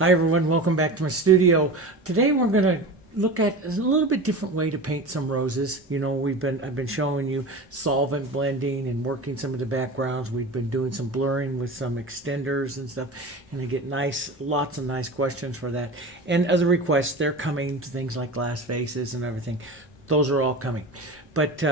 Hi everyone, welcome back to my studio. Today we're going to look at a little bit different way to paint some roses. I've been showing you solvent blending and working some of the backgrounds. We've been doing some blurring with some extenders and stuff, and I get lots of nice questions for that. And other requests, they're coming to things like glass faces and everything. Those are all coming. But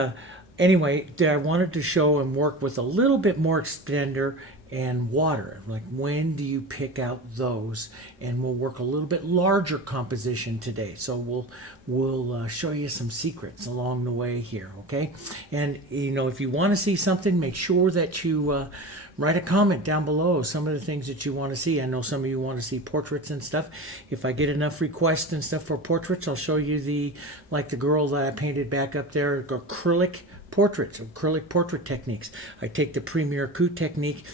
anyway, I wanted to show and work with a little bit more extender and water. Like, when do you pick out those? And we'll work a little bit larger composition today. So we'll show you some secrets along the way here, okay? And if you want to see something, make sure that you write a comment down below some of the things that you want to see. I know some of you want to see portraits and stuff. If I get enough requests and stuff for portraits, I'll show you like the girl that I painted back up there, acrylic portrait techniques. I take the Premier Coup technique,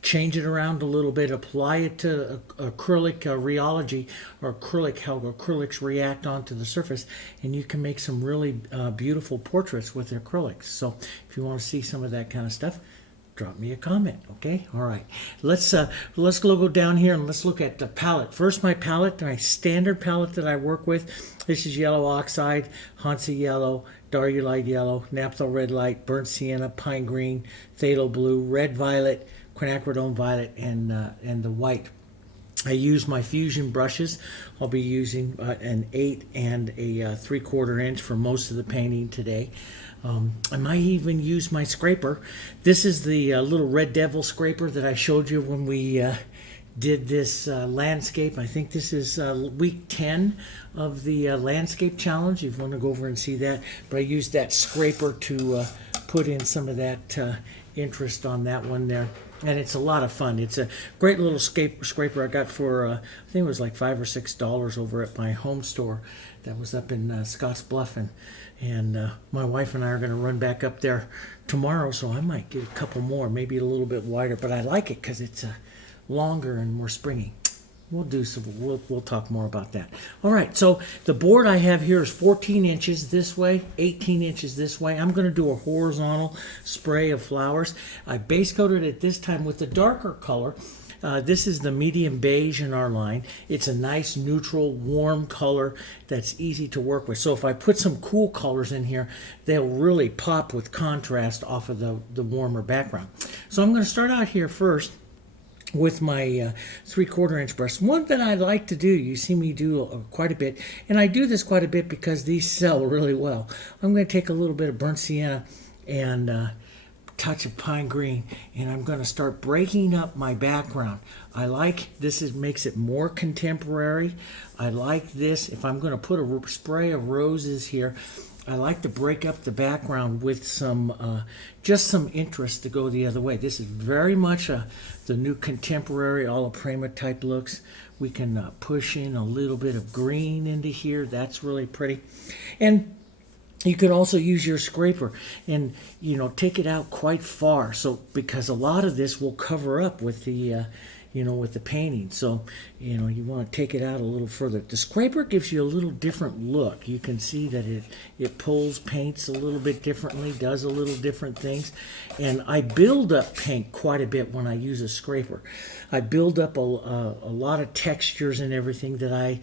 change it around a little bit, apply it to acrylic rheology, or how acrylics react onto the surface, and you can make some really beautiful portraits with acrylics. So if you want to see some of that kind of stuff, drop me a comment. Okay, all right, let's go down here and let's look at the palette. First, my palette, my standard palette that I work with. This is yellow oxide, Hansa yellow, Darulite yellow, naphtha red light, burnt sienna, pine green, phthalo blue, red violet, quinacridone violet, and the white. I use my fusion brushes. I'll be using an 8 and a 3/4 inch for most of the painting today. I might even use my scraper. This is the little Red Devil scraper that I showed you when we did this landscape. I think this is week 10 of the landscape challenge. If you want to go over and see that. But I used that scraper to put in some of that interest on that one there. And it's a lot of fun. It's a great little scraper I got for, I think it was like $5 or $6 over at my home store that was up in Scotts Bluff. And my wife and I are going to run back up there tomorrow, so I might get a couple more, maybe a little bit wider. But I like it because it's longer and more springy. We'll talk more about that. All right, so the board I have here is 14 inches this way, 18 inches this way. I'm going to do a horizontal spray of flowers. I base coated it this time with the darker color. This is the medium beige in our line. It's a nice neutral warm color that's easy to work with. So if I put some cool colors in here, they'll really pop with contrast off of the warmer background. So I'm going to start out here first with my 3/4 inch brush. One that I like to do, you see me do quite a bit, and I do this quite a bit because these sell really well. I'm going to take a little bit of burnt sienna and touch of pine green, and I'm going to start breaking up my background. I like this, makes it more contemporary. I like this. If I'm going to put a spray of roses here, I like to break up the background with some just some interest to go the other way. This is very much the new contemporary alla prima type looks. We can push in a little bit of green into here. That's really pretty. And you can also use your scraper and take it out quite far, so because a lot of this will cover up with the with the painting. So you want to take it out a little further. The scraper gives you a little different look. You can see that it pulls paints a little bit differently, does a little different things. And I build up paint quite a bit when I use a scraper. I build up a lot of textures and everything that I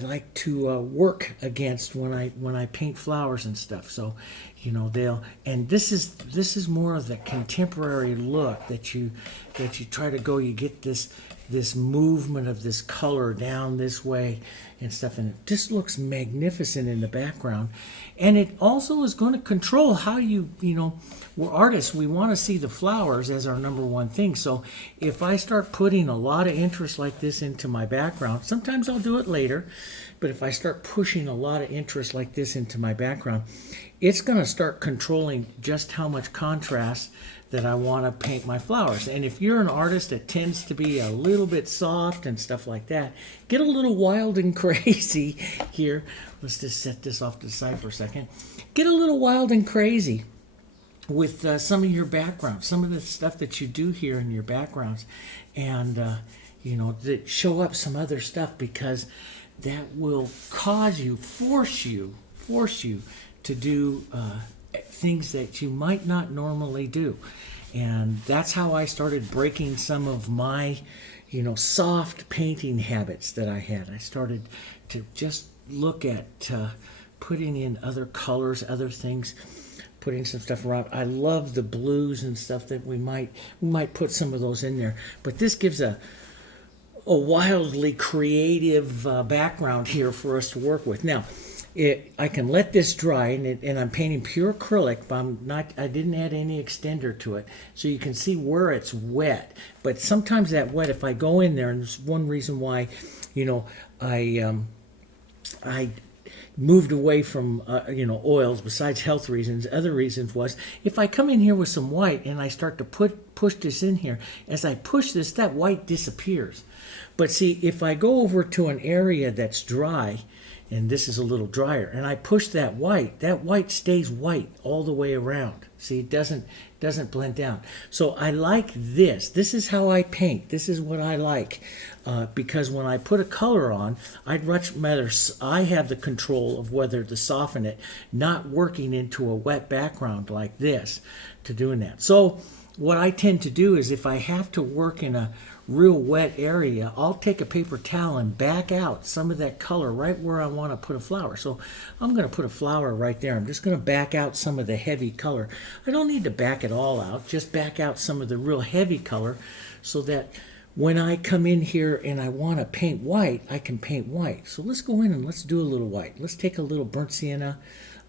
like to work against when I paint flowers and stuff. So this is more of the contemporary look that you try to go. You get this movement of this color down this way and stuff, and it just looks magnificent in the background. And it also is going to control how we're artists. We want to see the flowers as our number one thing. So if I start putting a lot of interest like this into my background, sometimes I'll do it later, but if I start pushing a lot of interest like this into my background, it's going to start controlling just how much contrast that I want to paint my flowers. And if you're an artist that tends to be a little bit soft and stuff like that, get a little wild and crazy here. Let's just set this off to the side for a second. Get a little wild and crazy with some of your background, some of the stuff that you do here in your backgrounds, and that show up some other stuff, because that will force you to do things that you might not normally do. And that's how I started breaking some of my soft painting habits that I had. I started to just look at putting in other colors, other things, putting some stuff around. I love the blues and stuff that we might put some of those in there. But this gives a wildly creative background here for us to work with. Now, I can let this dry, and I'm painting pure acrylic, but I didn't add any extender to it, so you can see where it's wet. But sometimes that wet, if I go in there, and there's one reason why, I moved away from oils besides health reasons. Other reasons was if I come in here with some white and I start to push this in here, as I push this, that white disappears. But see, if I go over to an area that's dry, and this is a little drier, and I push that white stays white all the way around. See, it doesn't blend down. So I like this. This is how I paint. This is what I like. Because when I put a color on, I'd much rather I have the control of whether to soften it, not working into a wet background like this to doing that. So what I tend to do is if I have to work in a real wet area, I'll take a paper towel and back out some of that color right where I want to put a flower. So I'm going to put a flower right there. I'm just going to back out some of the heavy color. I don't need to back it all out, just back out some of the real heavy color so that when I come in here and I want to paint white, I can paint white. So let's go in and let's do a little white. Let's take a little burnt sienna,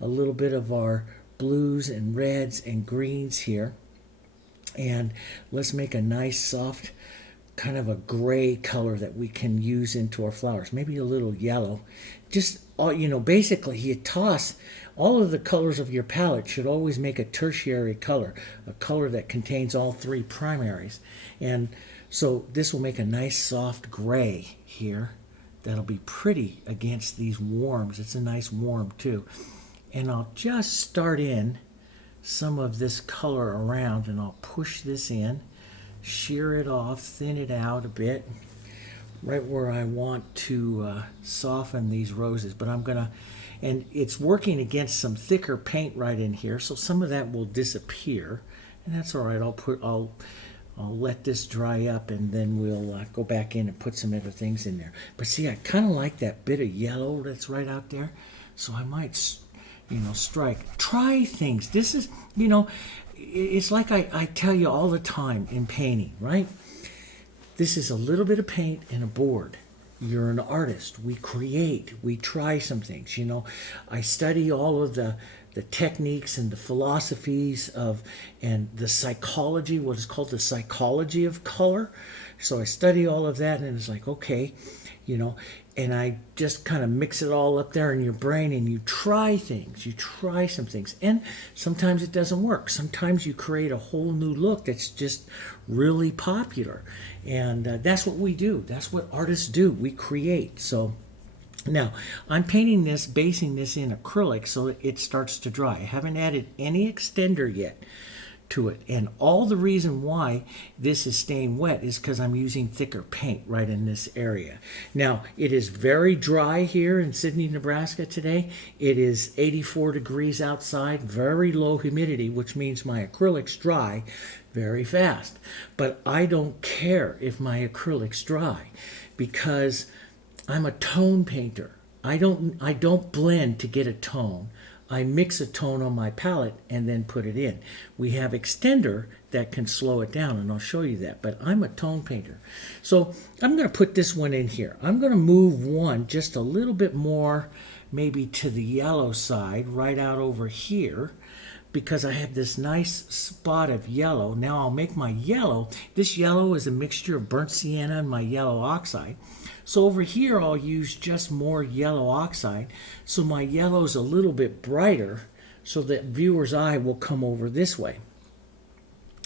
a little bit of our blues and reds and greens here, and let's make a nice soft kind of a gray color that we can use into our flowers. Maybe a little yellow. Just, basically you toss all of the colors of your palette should always make a tertiary color, a color that contains all three primaries. And so this will make a nice soft gray here that'll be pretty against these warms. It's a nice warm too. And I'll just start in some of this color around, and I'll push this in, shear it off, thin it out a bit, right where I want to soften these roses. But I'm gonna, and it's working against some thicker paint right in here, so some of that will disappear, and that's all right. I'll let this dry up, and then we'll go back in and put some other things in there. But see, I kind of like that bit of yellow that's right out there, so I might strike. Try things. This is, it's like I tell you all the time in painting, right? This is a little bit of paint and a board. You're an artist. We create. We try some things. I study all of the techniques and the philosophies of, and the psychology, what is called the psychology of color. So I study all of that, and it's like, okay, and I just kind of mix it all up there in your brain, and you try things, you try some things, and sometimes it doesn't work. Sometimes you create a whole new look that's just really popular, and that's what we do. That's what artists do. We create. So now I'm painting this, basing this in acrylic so it starts to dry. I haven't added any extender yet to it, and all the reason why this is staying wet is because I'm using thicker paint right in this area. Now it is very dry here in Sydney, Nebraska today. It is 84 degrees outside, very low humidity, which means my acrylics dry very fast. But I don't care if my acrylics dry, because I'm a tone painter. I don't blend to get a tone. I mix a tone on my palette and then put it in. We have extender that can slow it down, and I'll show you that, but I'm a tone painter. So I'm going to put this one in here. I'm going to move one just a little bit more, maybe to the yellow side, right out over here, because I have this nice spot of yellow. Now I'll make my yellow. This yellow is a mixture of burnt sienna and my yellow oxide. So over here I'll use just more yellow oxide, so my yellow's a little bit brighter, so that viewer's eye will come over this way.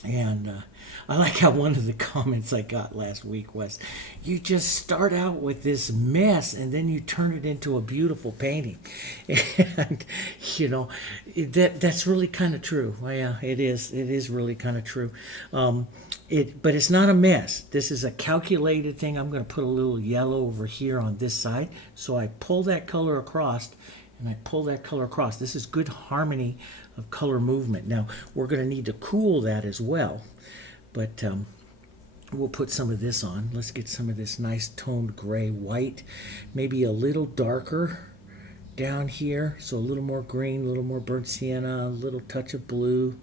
And I like how one of the comments I got last week was, you just start out with this mess and then you turn it into a beautiful painting. And that's really kind of true. Well, yeah, it is really kind of true. But it's not a mess. This is a calculated thing. I'm going to put a little yellow over here on this side. So I pull that color across, and I pull that color across. This is good harmony of color movement. Now, we're going to need to cool that as well. But we'll put some of this on. Let's get some of this nice toned gray white, maybe a little darker down here, so a little more green, a little more burnt sienna, a little touch of blue,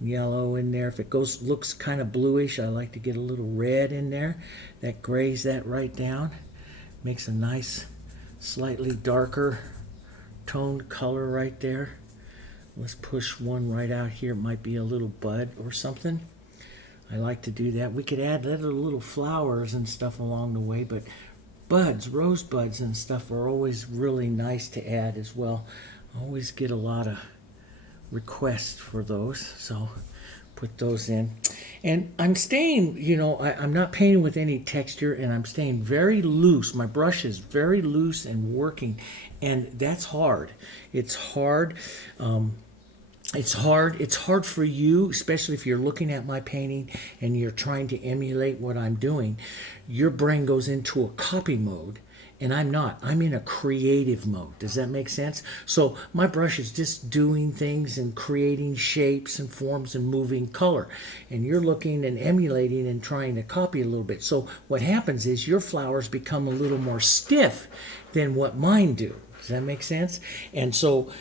yellow in there. If it looks kind of bluish, I like to get a little red in there. That grays that right down, makes a nice slightly darker toned color right there. Let's push one right out here. It might be a little bud or something. I like to do that. We could add little flowers and stuff along the way, but buds, rose buds and stuff are always really nice to add as well. I always get a lot of requests for those, so put those in. And I'm staying, I'm not painting with any texture, and I'm staying very loose. My brush is very loose and working, and that's hard. It's hard. It's hard for you, especially if you're looking at my painting and you're trying to emulate what I'm doing. Your brain goes into a copy mode, and I'm not. I'm in a creative mode. Does that make sense? So my brush is just doing things and creating shapes and forms and moving color. And you're looking and emulating and trying to copy a little bit. So what happens is your flowers become a little more stiff than what mine do. Does that make sense? And so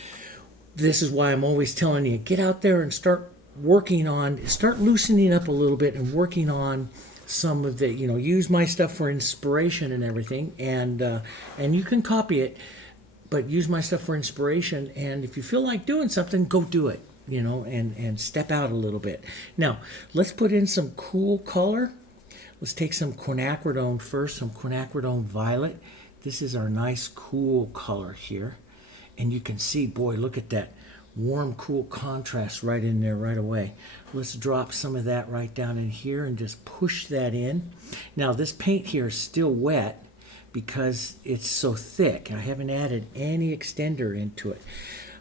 this is why I'm always telling you, get out there and start loosening up a little bit and working on some of the, use my stuff for inspiration and everything, and you can copy it, but use my stuff for inspiration, and if you feel like doing something, go do it, and step out a little bit. Now, let's put in some cool color. Let's take some quinacridone first, some quinacridone violet. This is our nice cool color here. And you can see, boy, look at that warm, cool contrast right in there right away. Let's drop some of that right down in here and just push that in. Now, this paint here is still wet because it's so thick. I haven't added any extender into it.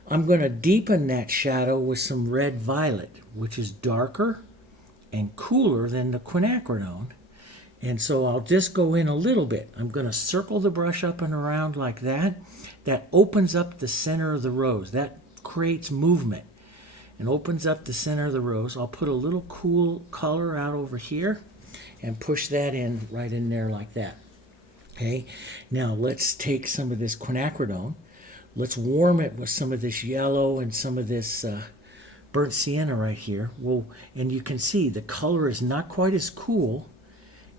I'm going to deepen that shadow with some red violet, which is darker and cooler than the quinacridone. And so I'll just go in a little bit. I'm going to circle the brush up and around like that. That opens up the center of the rose. That creates movement and opens up the center of the rose. I'll put a little cool color out over here and push that in right in there like that. Okay, now let's take some of this quinacridone. Let's warm it with some of this yellow and some of this burnt sienna right here. Well, and you can see the color is not quite as cool.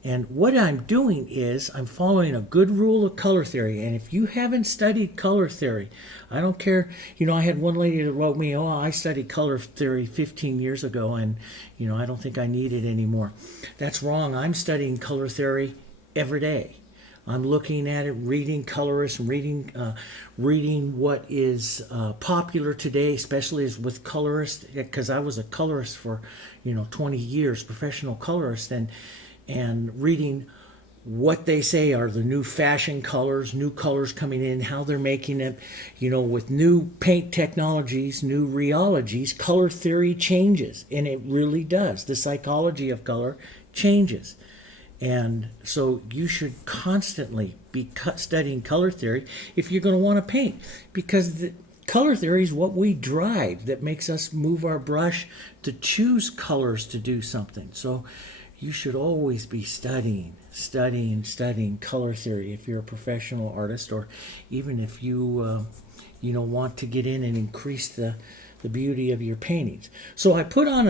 And what I'm doing is I'm following a good rule of color theory. And if you haven't studied color theory, I don't care. I had one lady that wrote me, I studied color theory 15 years ago, and, I don't think I need it anymore. That's wrong. I'm studying color theory every day. I'm looking at it, reading colorists, and reading what is popular today, especially as with colorists, because I was a colorist for, 20 years, professional colorist, and reading what they say are the new fashion colors, new colors coming in, how they're making it, with new paint technologies, new rheologies, color theory changes, and it really does. The psychology of color changes. And so you should constantly be studying color theory if you're going to want to paint, because the color theory is what we drive that makes us move our brush to choose colors to do something. So you should always be studying color theory if you're a professional artist, or even if you want to get in and increase the beauty of your paintings. So I put on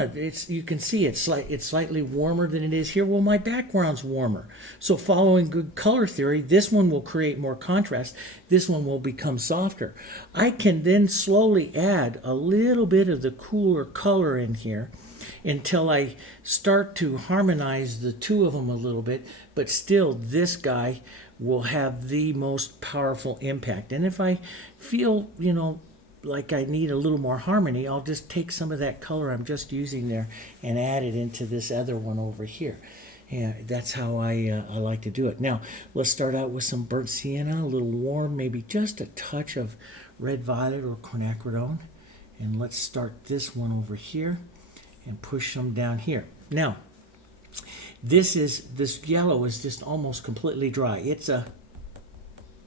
you can see it's slightly warmer than it is here. Well, my background's warmer. So following good color theory, this one will create more contrast. This one will become softer. I can then slowly add a little bit of the cooler color in here until I start to harmonize the two of them a little bit, but still this guy will have the most powerful impact. And if I feel, like I need a little more harmony, I'll just take some of that color I'm just using there and add it into this other one over here. Yeah, that's how I like to do it. Now, let's start out with some burnt sienna, a little warm, maybe just a touch of red violet or quinacridone. And let's start this one over here and push some down here. Now, this yellow is just almost completely dry.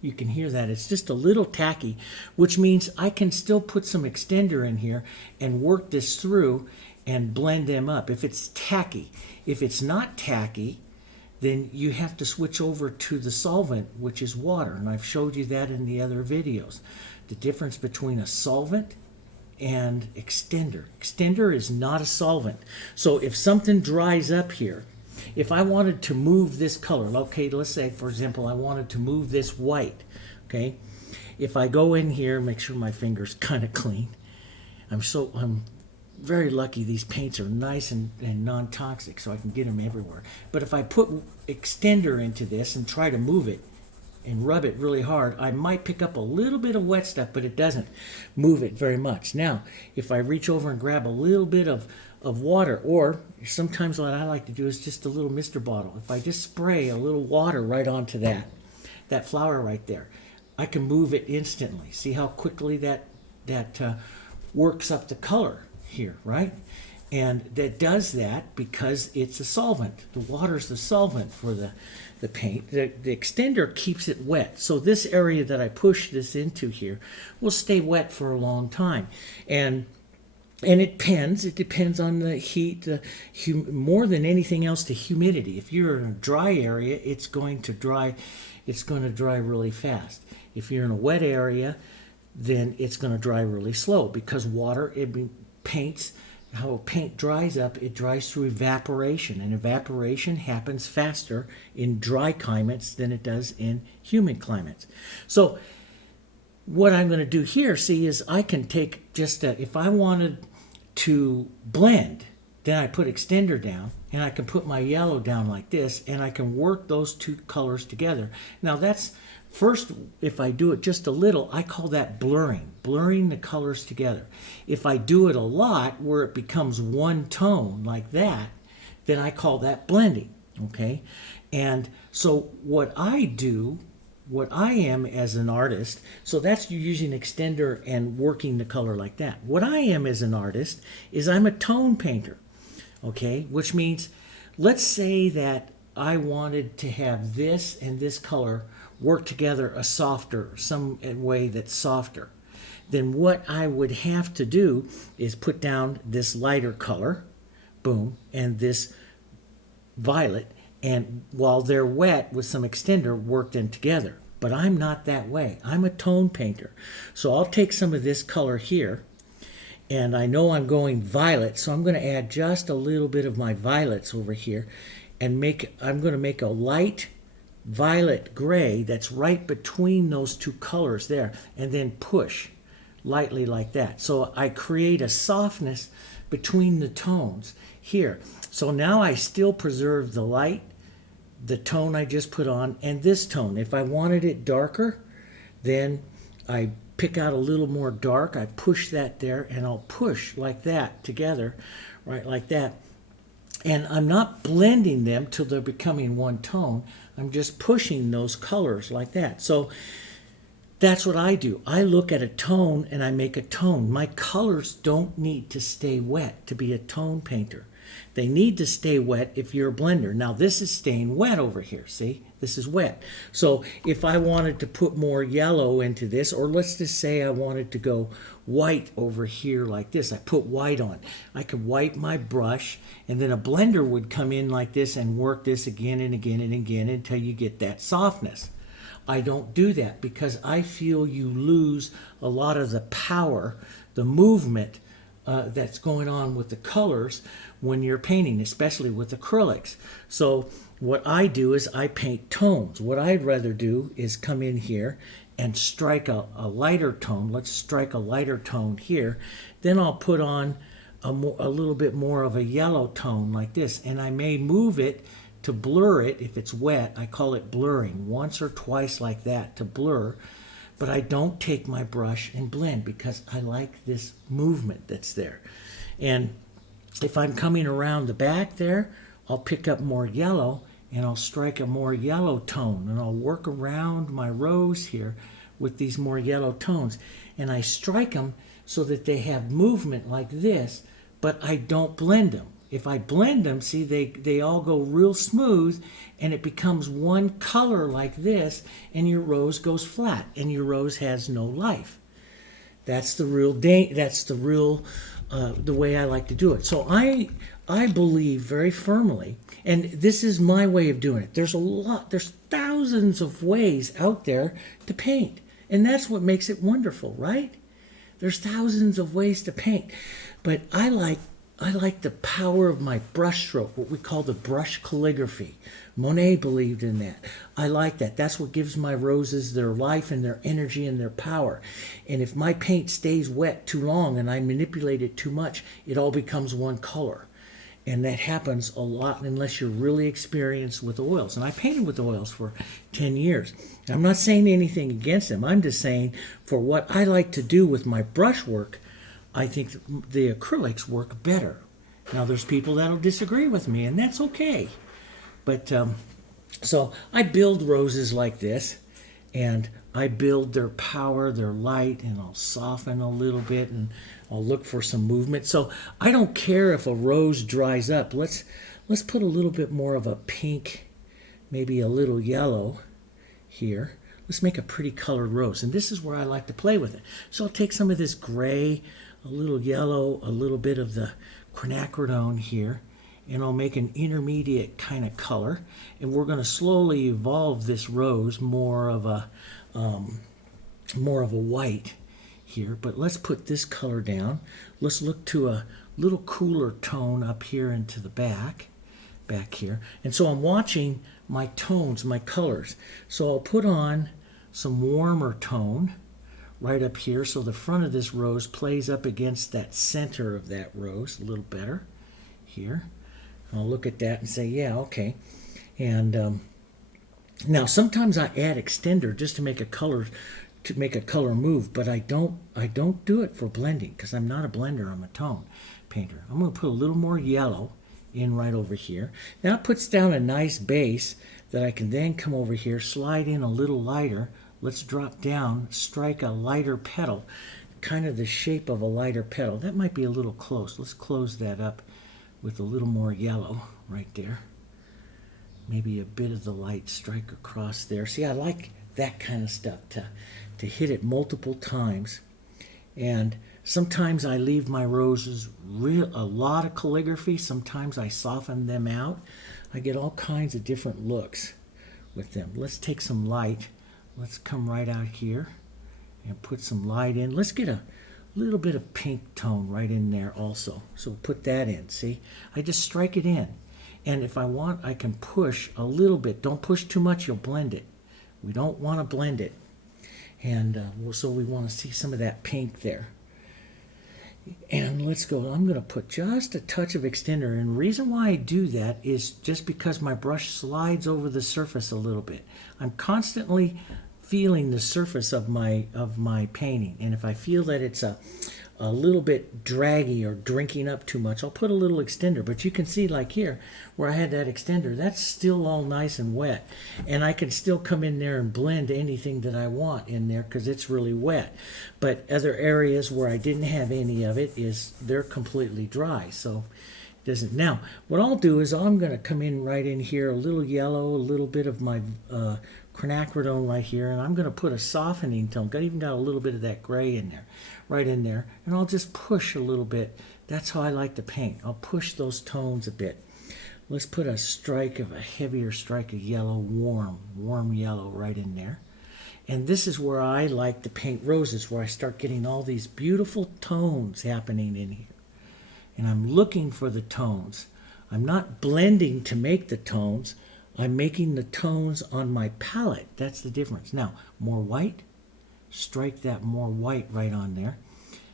You can hear that. It's just a little tacky, which means I can still put some extender in here and work this through and blend them up if it's tacky. If it's not tacky, then you have to switch over to the solvent, which is water. And I've showed you that in the other videos. The difference between a solvent and extender. Extender is not a solvent. So if something dries up here, if I wanted to move this color, okay, let's say, for example, I wanted to move this white, okay? If I go in here, make sure my finger's kind of clean. I'm very lucky these paints are nice and non-toxic, so I can get them everywhere. But if I put extender into this and try to move it and rub it really hard, I might pick up a little bit of wet stuff, but it doesn't move it very much. Now, if I reach over and grab a little bit of water, or sometimes what I like to do is just a little Mr. bottle. If I just spray a little water right onto that flower right there, I can move it instantly. See how quickly that works up the color here, right? And that does that because it's a solvent. The water's the solvent for the paint. The extender keeps it wet. So this area that I push this into here will stay wet for a long time. And it depends on the heat, more than anything else, the humidity. If you're in a dry area, it's going to dry really fast. If you're in a wet area, then it's going to dry really slow, because water, paints, how paint dries up, it dries through evaporation, and evaporation happens faster in dry climates than it does in humid climates. So what I'm going to do here, see, is I can take just if I wanted to blend, then I put extender down, and I can put my yellow down like this, and I can work those two colors together. Now that's first, if I do it just a little, I call that blurring the colors together. If I do it a lot, where it becomes one tone like that, then I call that blending, okay? And so what I do, what I am as an artist, so that's you using extender and working the color like that. What I am as an artist is I'm a tone painter, okay? Which means, let's say that I wanted to have this and this color work together some way that's softer. Then what I would have to do is put down this lighter color, boom, and this violet, and while they're wet with some extender, work them together. But I'm not that way. I'm a tone painter. So I'll take some of this color here, and I know I'm going violet, so I'm going to add just a little bit of my violets over here, and I'm going to make a light violet gray that's right between those two colors there, and then push lightly like that. So I create a softness between the tones here. So now I still preserve the light, the tone I just put on, and this tone. If I wanted it darker, then I pick out a little more dark, I push that there, and I'll push like that together, right, like that. And I'm not blending them till they're becoming one tone. I'm just pushing those colors like that. So that's what I do. I look at a tone and I make a tone. My colors don't need to stay wet to be a tone painter. They need to stay wet if you're a blender. Now this is staying wet over here, see? This is wet. So if I wanted to put more yellow into this, or let's just say I wanted to go white over here like this, I put white on. I could wipe my brush, and then a blender would come in like this and work this again and again and again until you get that softness. I don't do that because I feel you lose a lot of the power, the movement that's going on with the colors when you're painting, especially with acrylics. So what I do is I paint tones. What I'd rather do is come in here and strike a lighter tone. Let's strike a lighter tone here. Then I'll put on a little bit more of a yellow tone like this, and I may move it to blur it. If it's wet, I call it blurring, once or twice like that to blur. But I don't take my brush and blend because I like this movement that's there. And if I'm coming around the back there, I'll pick up more yellow and I'll strike a more yellow tone, and I'll work around my rows here with these more yellow tones. And I strike them so that they have movement like this, but I don't blend them. If I blend them, see, they all go real smooth, and it becomes one color like this, and your rose goes flat, and your rose has no life. That's the real the way I like to do it. So I believe very firmly, and this is my way of doing it. There's thousands of ways out there to paint, and that's what makes it wonderful, right? There's thousands of ways to paint, but I like the power of my brush stroke, what we call the brush calligraphy. Monet believed in that. I like that. That's what gives my roses their life and their energy and their power. And if my paint stays wet too long and I manipulate it too much, it all becomes one color. And that happens a lot unless you're really experienced with oils. And I painted with oils for 10 years. I'm not saying anything against them. I'm just saying for what I like to do with my brush work, I think the acrylics work better. Now, there's people that'll disagree with me, and that's okay. But so I build roses like this, and I build their power, their light, and I'll soften a little bit, and I'll look for some movement. So I don't care if a rose dries up. Let's put a little bit more of a pink, maybe a little yellow here. Let's make a pretty colored rose, and this is where I like to play with it. So I'll take some of this gray, a little yellow, a little bit of the quinacridone here, and I'll make an intermediate kind of color, and we're going to slowly evolve this rose more of a white here. But let's put this color down. Let's look to a little cooler tone up here into the back here. And so I'm watching my tones, my colors. So I'll put on some warmer tone right up here, so the front of this rose plays up against that center of that rose a little better here. I'll look at that and say, yeah, okay. And now sometimes I add extender just to make a color move, but I don't do it for blending because I'm not a blender, I'm a tone painter. I'm going to put a little more yellow in right over here. Now it puts down a nice base that I can then come over here, slide in a little lighter. Let's drop down, strike a lighter petal, kind of the shape of a lighter petal. That might be a little close. Let's close that up with a little more yellow right there. Maybe a bit of the light strike across there. See, I like that kind of stuff to hit it multiple times. And sometimes I leave my roses a lot of calligraphy. Sometimes I soften them out. I get all kinds of different looks with them. Let's take some light. Let's come right out here and put some light in. Let's get a little bit of pink tone right in there also. So put that in, see? I just strike it in. And if I want, I can push a little bit. Don't push too much, you'll blend it. We don't want to blend it. And so we want to see some of that pink there. And let's go. I'm going to put just a touch of extender. And the reason why I do that is just because my brush slides over the surface a little bit. I'm constantly feeling the surface of my painting. And if I feel that it's a little bit draggy or drinking up too much, I'll put a little extender. But you can see, like here, where I had that extender, that's still all nice and wet. And I can still come in there and blend anything that I want in there because it's really wet. But other areas where I didn't have any of it, they're completely dry. So it doesn't. Now, what I'll do is I'm going to come in right in here, a little yellow, a little bit of my quinacridone right here, and I'm going to put a softening tone. Even got a little bit of that gray in there, right in there, and I'll just push a little bit. That's how I like to paint. I'll push those tones a bit. Let's put a heavier strike of yellow, warm yellow right in there. And this is where I like to paint roses, where I start getting all these beautiful tones happening in here. And I'm looking for the tones. I'm not blending to make the tones. I'm making the tones on my palette. That's the difference. Now, more white. Strike that more white right on there.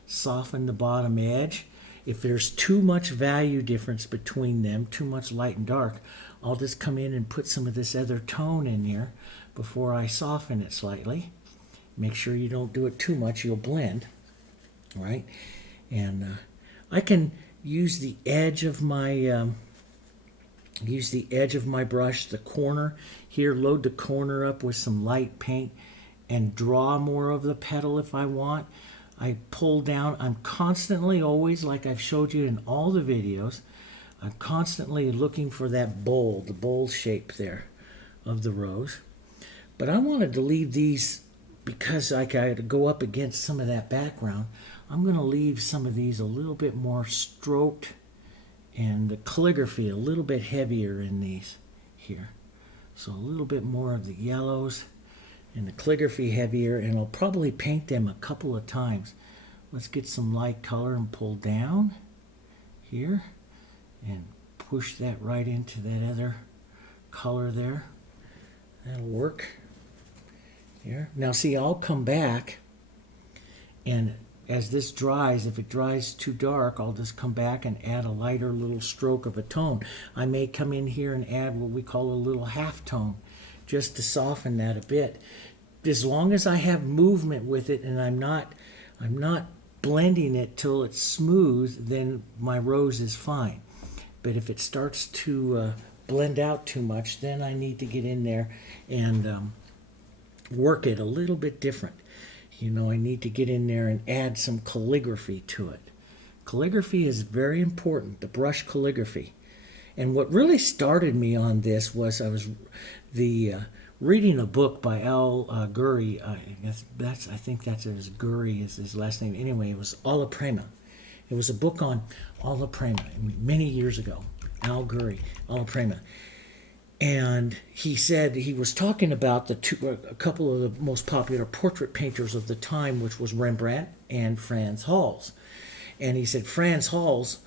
Soften the bottom edge. If there's too much value difference between them, too much light and dark, I'll just come in and put some of this other tone in there before I soften it slightly. Make sure you don't do it too much, you'll blend. Right? And I can use the edge of my brush, the corner here, load the corner up with some light paint and draw more of the petal if I want. I pull down. I'm constantly, always, like I've showed you in all the videos, I'm constantly looking for that bowl, the bowl shape there of the rose. But I wanted to leave these, because I got to go up against some of that background, I'm going to leave some of these a little bit more stroked and the calligraphy a little bit heavier in these here. So a little bit more of the yellows and the calligraphy heavier, and I'll probably paint them a couple of times. Let's get some light color and pull down here and push that right into that other color there. That'll work here. Now see, I'll come back, and as this dries, if it dries too dark, I'll just come back and add a lighter little stroke of a tone. I may come in here and add what we call a little half tone, just to soften that a bit. As long as I have movement with it and I'm not blending it till it's smooth, then my rose is fine. But if it starts to blend out too much, then I need to get in there and work it a little bit different. You know, I need to get in there and add some calligraphy to it. Calligraphy is very important, the brush calligraphy. And what really started me on this was I was reading a book by Al Gurry. I think that's his Gurry is his last name. Anyway, it was Alla Prima. It was a book on Alla Prima many years ago. Al Gurry, Alla Prima. And he said he was talking about a couple of the most popular portrait painters of the time, which was Rembrandt and Frans Hals. And he said Frans Hals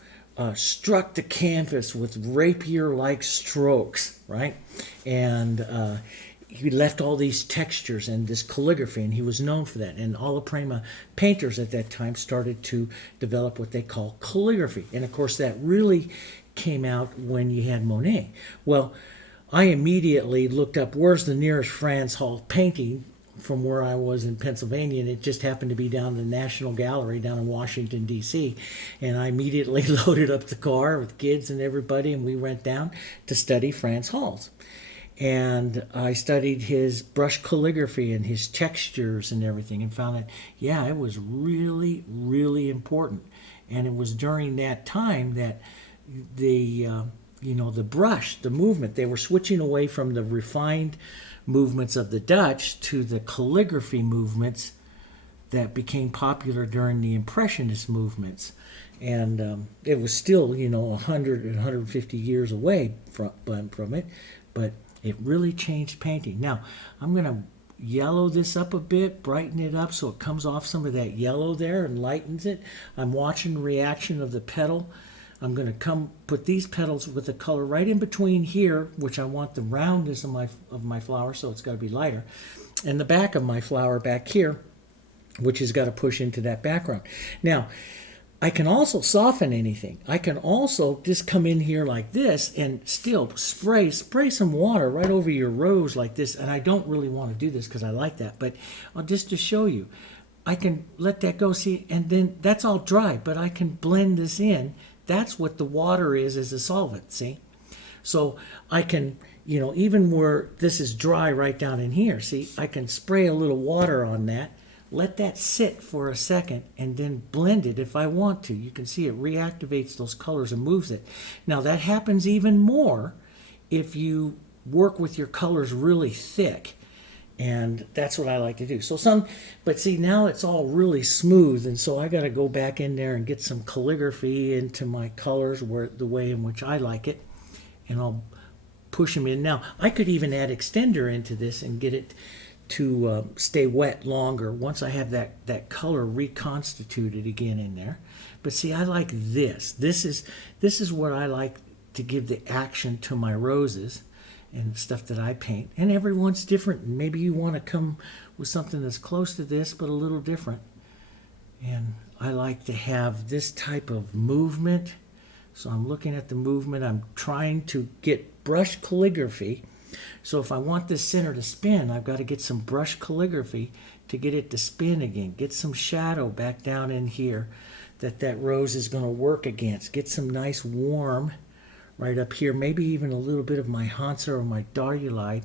struck the canvas with rapier-like strokes, right? And he left all these textures and this calligraphy, and he was known for that. And alla prima painters at that time started to develop what they call calligraphy. And of course, that really came out when you had Monet. Well, I immediately looked up where's the nearest Frans Hals painting from where I was in Pennsylvania, and it just happened to be down the National Gallery down in Washington, D.C. And I immediately loaded up the car with kids and everybody, and we went down to study Frans Hals. And I studied his brush calligraphy and his textures and everything, and found that, yeah, it was really, really important. And it was during that time that the brush, the movement, they were switching away from the refined movements of the Dutch to the calligraphy movements that became popular during the Impressionist movements. And it was still, 100 and 150 years away from it, but it really changed painting. Now, I'm going to yellow this up a bit, brighten it up so it comes off some of that yellow there and lightens it. I'm watching the reaction of the petal. I'm going to put these petals with the color right in between here, which I want the roundness of my flower, so it's got to be lighter, and the back of my flower back here, which has got to push into that background. Now, I can also soften anything. I can also just come in here like this and still spray some water right over your rose like this, and I don't really want to do this because I like that, but I'll just to show you. I can let that go, see, and then that's all dry, but I can blend this in. That's what the water is as a solvent, see? So I can, even where this is dry right down in here, see, I can spray a little water on that, let that sit for a second, and then blend it if I want to. You can see it reactivates those colors and moves it. Now that happens even more if you work with your colors really thick. And that's what I like to do. But see, now it's all really smooth, and so I got to go back in there and get some calligraphy into my colors the way in which I like it, and I'll push them in. Now, I could even add extender into this and get it to stay wet longer once I have that color reconstituted again in there. But see, I like this. This is what I like to give the action to my roses and stuff that I paint. And everyone's different. Maybe you want to come with something that's close to this, but a little different. And I like to have this type of movement. So I'm looking at the movement. I'm trying to get brush calligraphy. So if I want this center to spin, I've got to get some brush calligraphy to get it to spin again. Get some shadow back down in here that rose is going to work against. Get some nice warm right up here, maybe even a little bit of my Hansa or my Darulite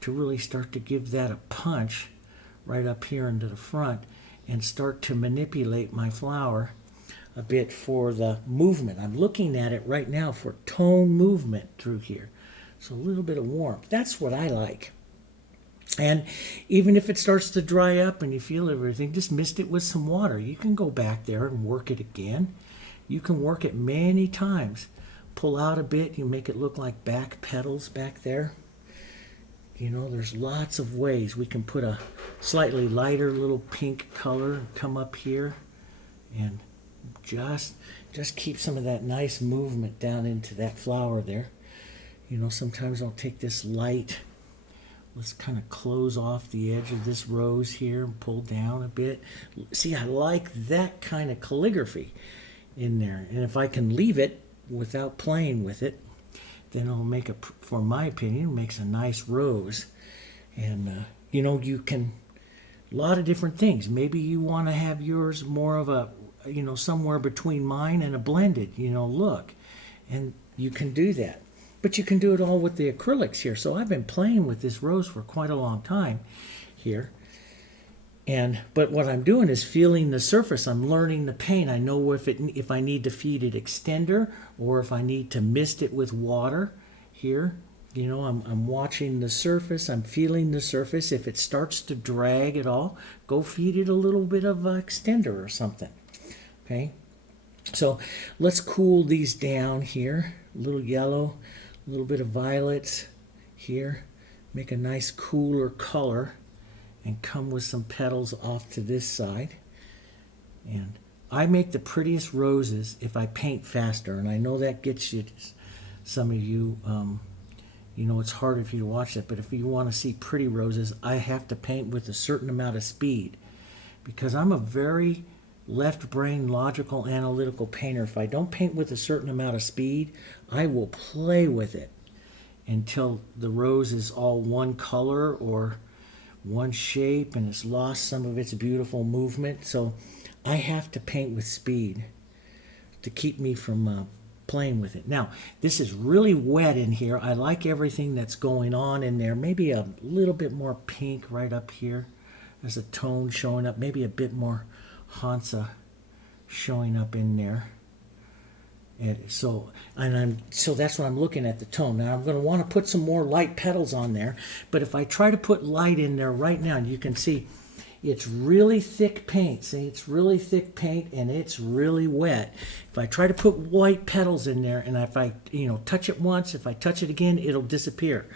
to really start to give that a punch right up here into the front and start to manipulate my flower a bit for the movement. I'm looking at it right now for tone movement through here. So a little bit of warmth. That's what I like. And even if it starts to dry up and you feel everything, just mist it with some water. You can go back there and work it again. You can work it many times. pull out a bit, you make it look like back petals back there. You know, there's lots of ways. We can put a slightly lighter little pink color, come up here, and just keep some of that nice movement down into that flower there. You know, sometimes I'll take this light, let's kind of close off the edge of this rose here and pull down a bit. See, I like that kind of calligraphy in there. And if I can leave it without playing with it, then it'll make, for my opinion, makes a nice rose. And, you know, you can, a lot of different things. Maybe you want to have yours more of a, you know, somewhere between mine and a blended, you know, look. And you can do that. But you can do it all with the acrylics here. So I've been playing with this rose for quite a long time here. But what I'm doing is feeling the surface. I'm learning the paint. I know if I need to feed it extender or if I need to mist it with water here. You know, I'm watching the surface. I'm feeling the surface. If it starts to drag at all, go feed it a little bit of extender or something. Okay. So let's cool these down here. A little yellow, a little bit of violets here. Make a nice cooler color. And come with some petals off to this side. And I make the prettiest roses if I paint faster. And I know that gets you, some of you, you know, it's hard for you to watch that. But if you want to see pretty roses, I have to paint with a certain amount of speed. Because I'm a very left-brain, logical, analytical painter. If I don't paint with a certain amount of speed, I will play with it until the rose is all one color or one shape and it's lost some of its beautiful movement. So I have to paint with speed to keep me from playing with it. Now, this is really wet in here. I like everything that's going on in there. Maybe a little bit more pink right up here as a tone showing up. Maybe a bit more Hansa showing up in there. So that's what I'm looking at, the tone. Now I'm going to want to put some more light petals on there, but if I try to put light in there right now, you can see it's really thick paint. See, it's really thick paint and it's really wet. If I try to put white petals in there and if I, you know, touch it once, if I touch it again, it'll disappear.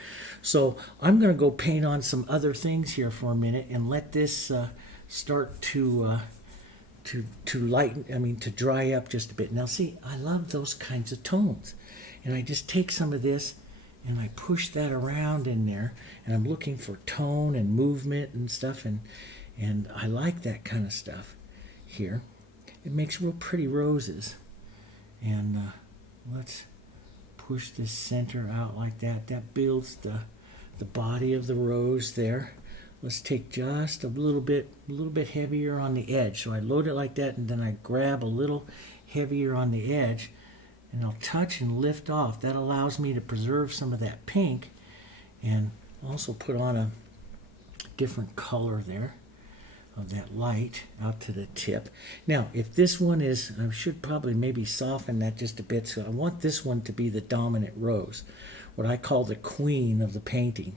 So I'm going to go paint on some other things here for a minute and let this start to lighten, to dry up just a bit. Now see, I love those kinds of tones. And I just take some of this and I push that around in there and I'm looking for tone and movement and stuff and I like that kind of stuff here. It makes real pretty roses. And let's push this center out like that. That builds the body of the rose there. Let's take just a little bit heavier on the edge. So I load it like that and then I grab a little heavier on the edge and I'll touch and lift off. That allows me to preserve some of that pink and also put on a different color there of that light out to the tip. Now, if this one is, I should probably maybe soften that just a bit. So I want this one to be the dominant rose, what I call the queen of the painting.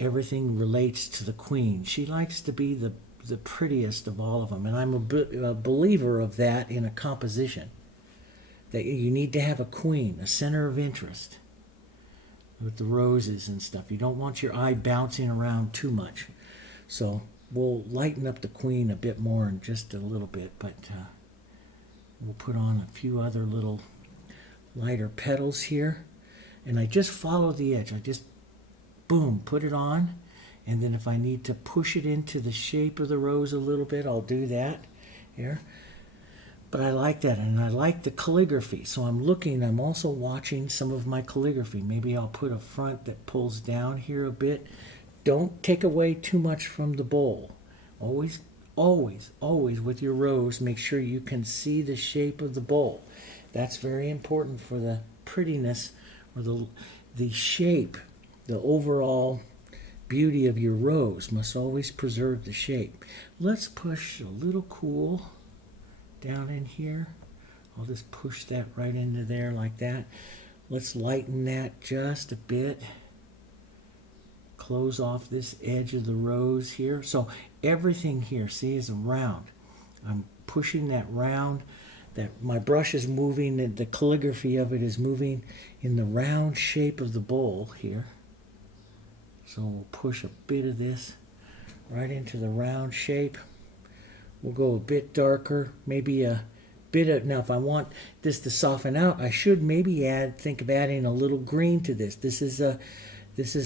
Everything relates to the queen. She likes to be the prettiest of all of them. And I'm a believer of that in a composition. That you need to have a queen, a center of interest with the roses and stuff. You don't want your eye bouncing around too much. So we'll lighten up the queen a bit more in just a little bit. But we'll put on a few other little lighter petals here. And I just follow the edge. I just boom, put it on, and then if I need to push it into the shape of the rose a little bit, I'll do that here. But I like that, and I like the calligraphy. So I'm also watching some of my calligraphy. Maybe I'll put a front that pulls down here a bit. Don't take away too much from the bowl. Always, always, always with your rose, make sure you can see the shape of the bowl. That's very important for the prettiness or the shape. The overall beauty of your rose must always preserve the shape. Let's push a little cool down in here. I'll just push that right into there like that. Let's lighten that just a bit. Close off this edge of the rose here. So everything here, see, is a round. I'm pushing that round that my brush is moving, and the calligraphy of it is moving in the round shape of the bowl here. So we'll push a bit of this right into the round shape. We'll go a bit darker, maybe a bit of, now if I want this to soften out, I should maybe think of adding a little green to this. This is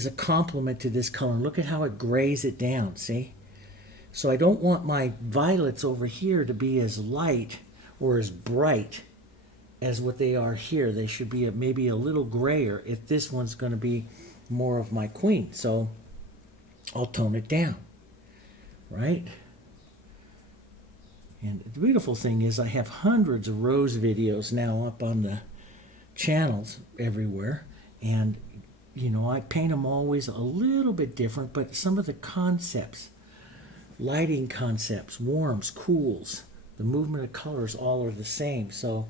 a complement to this color. Look at how it grays it down, see? So I don't want my violets over here to be as light or as bright as what they are here. They should be maybe a little grayer if this one's going to be more of my queen. So I'll tone it down, right? And the beautiful thing is I have hundreds of rose videos now up on the channels everywhere. And, you know, I paint them always a little bit different, but some of the concepts, lighting concepts, warms, cools, the movement of colors all are the same. So,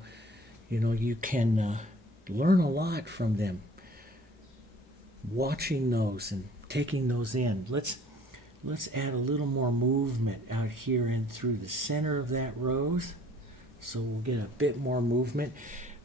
you know, you can learn a lot from them, watching those and taking those in. Let's add a little more movement out here and through the center of that rose. So we'll get a bit more movement.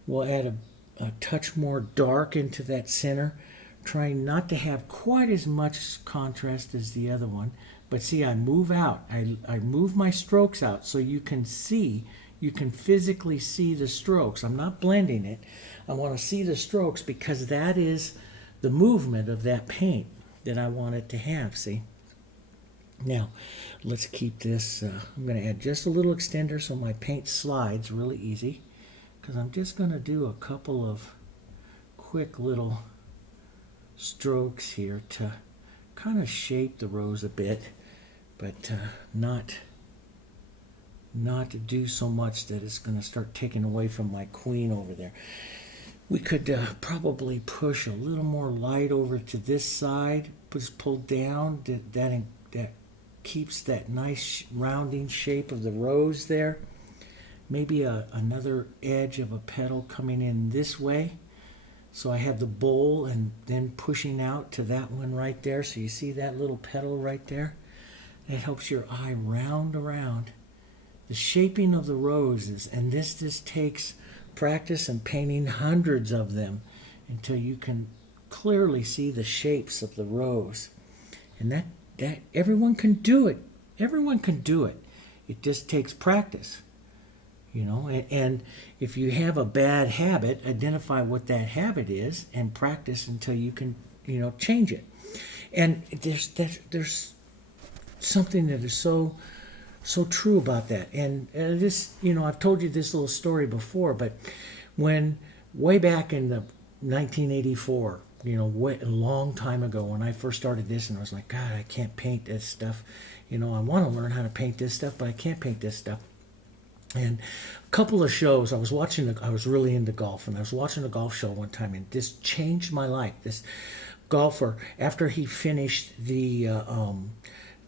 We'll add a touch more dark into that center, trying not to have quite as much contrast as the other one. But see, I move out. I move my strokes out so you can see, you can physically see the strokes. I'm not blending it. I want to see the strokes because that is the movement of that paint that I want it to have, see? Now, let's keep this, I'm going to add just a little extender so my paint slides really easy, because I'm just going to do a couple of quick little strokes here to kind of shape the rose a bit, but not do so much that it's going to start taking away from my queen over there. We could probably push a little more light over to this side, just pull down, that keeps that nice rounding shape of the rose there. Maybe another edge of a petal coming in this way. So I have the bowl and then pushing out to that one right there. So you see that little petal right there? That helps your eye round around. The shaping of the roses, and this just takes practice and painting hundreds of them until you can clearly see the shapes of the rose. And that everyone can do it. Everyone can do it. It just takes practice, you know. And if you have a bad habit, identify what that habit is and practice until you can, you know, change it. And there's something that is so true about that. And this, you know, I've told you this little story before, but when way back in the 1984, you know, a long time ago when I first started this, and I was like, God, I can't paint this stuff. You know, I want to learn how to paint this stuff, but I can't paint this stuff. And a couple of shows, I was really into golf, and I was watching a golf show one time, and this changed my life. This golfer, after he finished the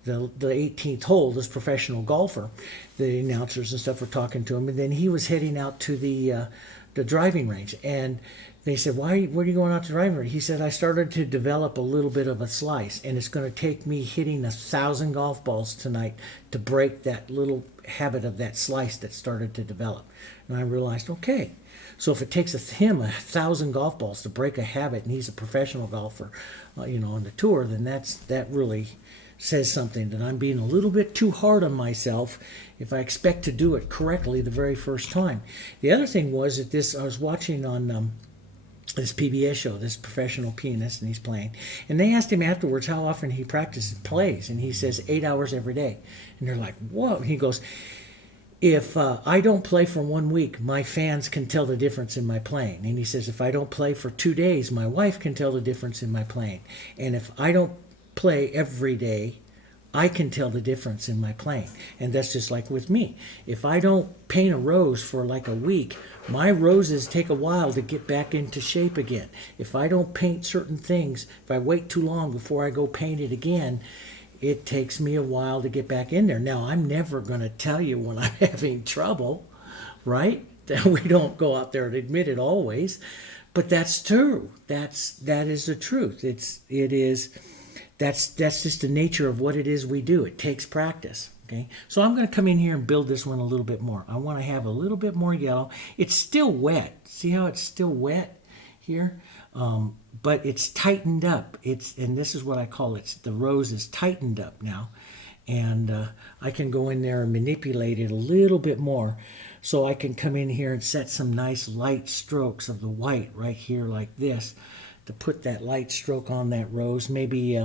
18th hole, this professional golfer, the announcers and stuff were talking to him, and then he was heading out to the driving range, and they said, where are you going out to the driving range? He said, I started to develop a little bit of a slice, and it's going to take me hitting 1,000 golf balls tonight to break that little habit of that slice that started to develop. And I realized, okay, so if it takes him 1,000 golf balls to break a habit, and he's a professional golfer, you know, on the tour, then that really says something, that I'm being a little bit too hard on myself if I expect to do it correctly the very first time. The other thing was that I was watching on this PBS show, this professional pianist, and he's playing. And they asked him afterwards how often he practices and plays, and he says 8 hours every day. And they're like, whoa. He goes, if I don't play for 1 week, my fans can tell the difference in my playing. And he says, if I don't play for 2 days, my wife can tell the difference in my playing. And if I don't play every day, I can tell the difference in my playing. And that's just like with me. If I don't paint a rose for like a week, my roses take a while to get back into shape again. If I don't paint certain things, if I wait too long before I go paint it again, it takes me a while to get back in there. Now, I'm never going to tell you when I'm having trouble, right? That we don't go out there and admit it always. But that's true. That is the truth. That's just the nature of what it is we do. It takes practice. Okay, so I'm going to come in here and build this one a little bit more. I want to have a little bit more yellow. It's still wet. See how it's still wet here? But it's tightened up. And this is what I call it. The rose is tightened up now. And I can go in there and manipulate it a little bit more. So I can come in here and set some nice light strokes of the white right here like this to put that light stroke on that rose. Maybe,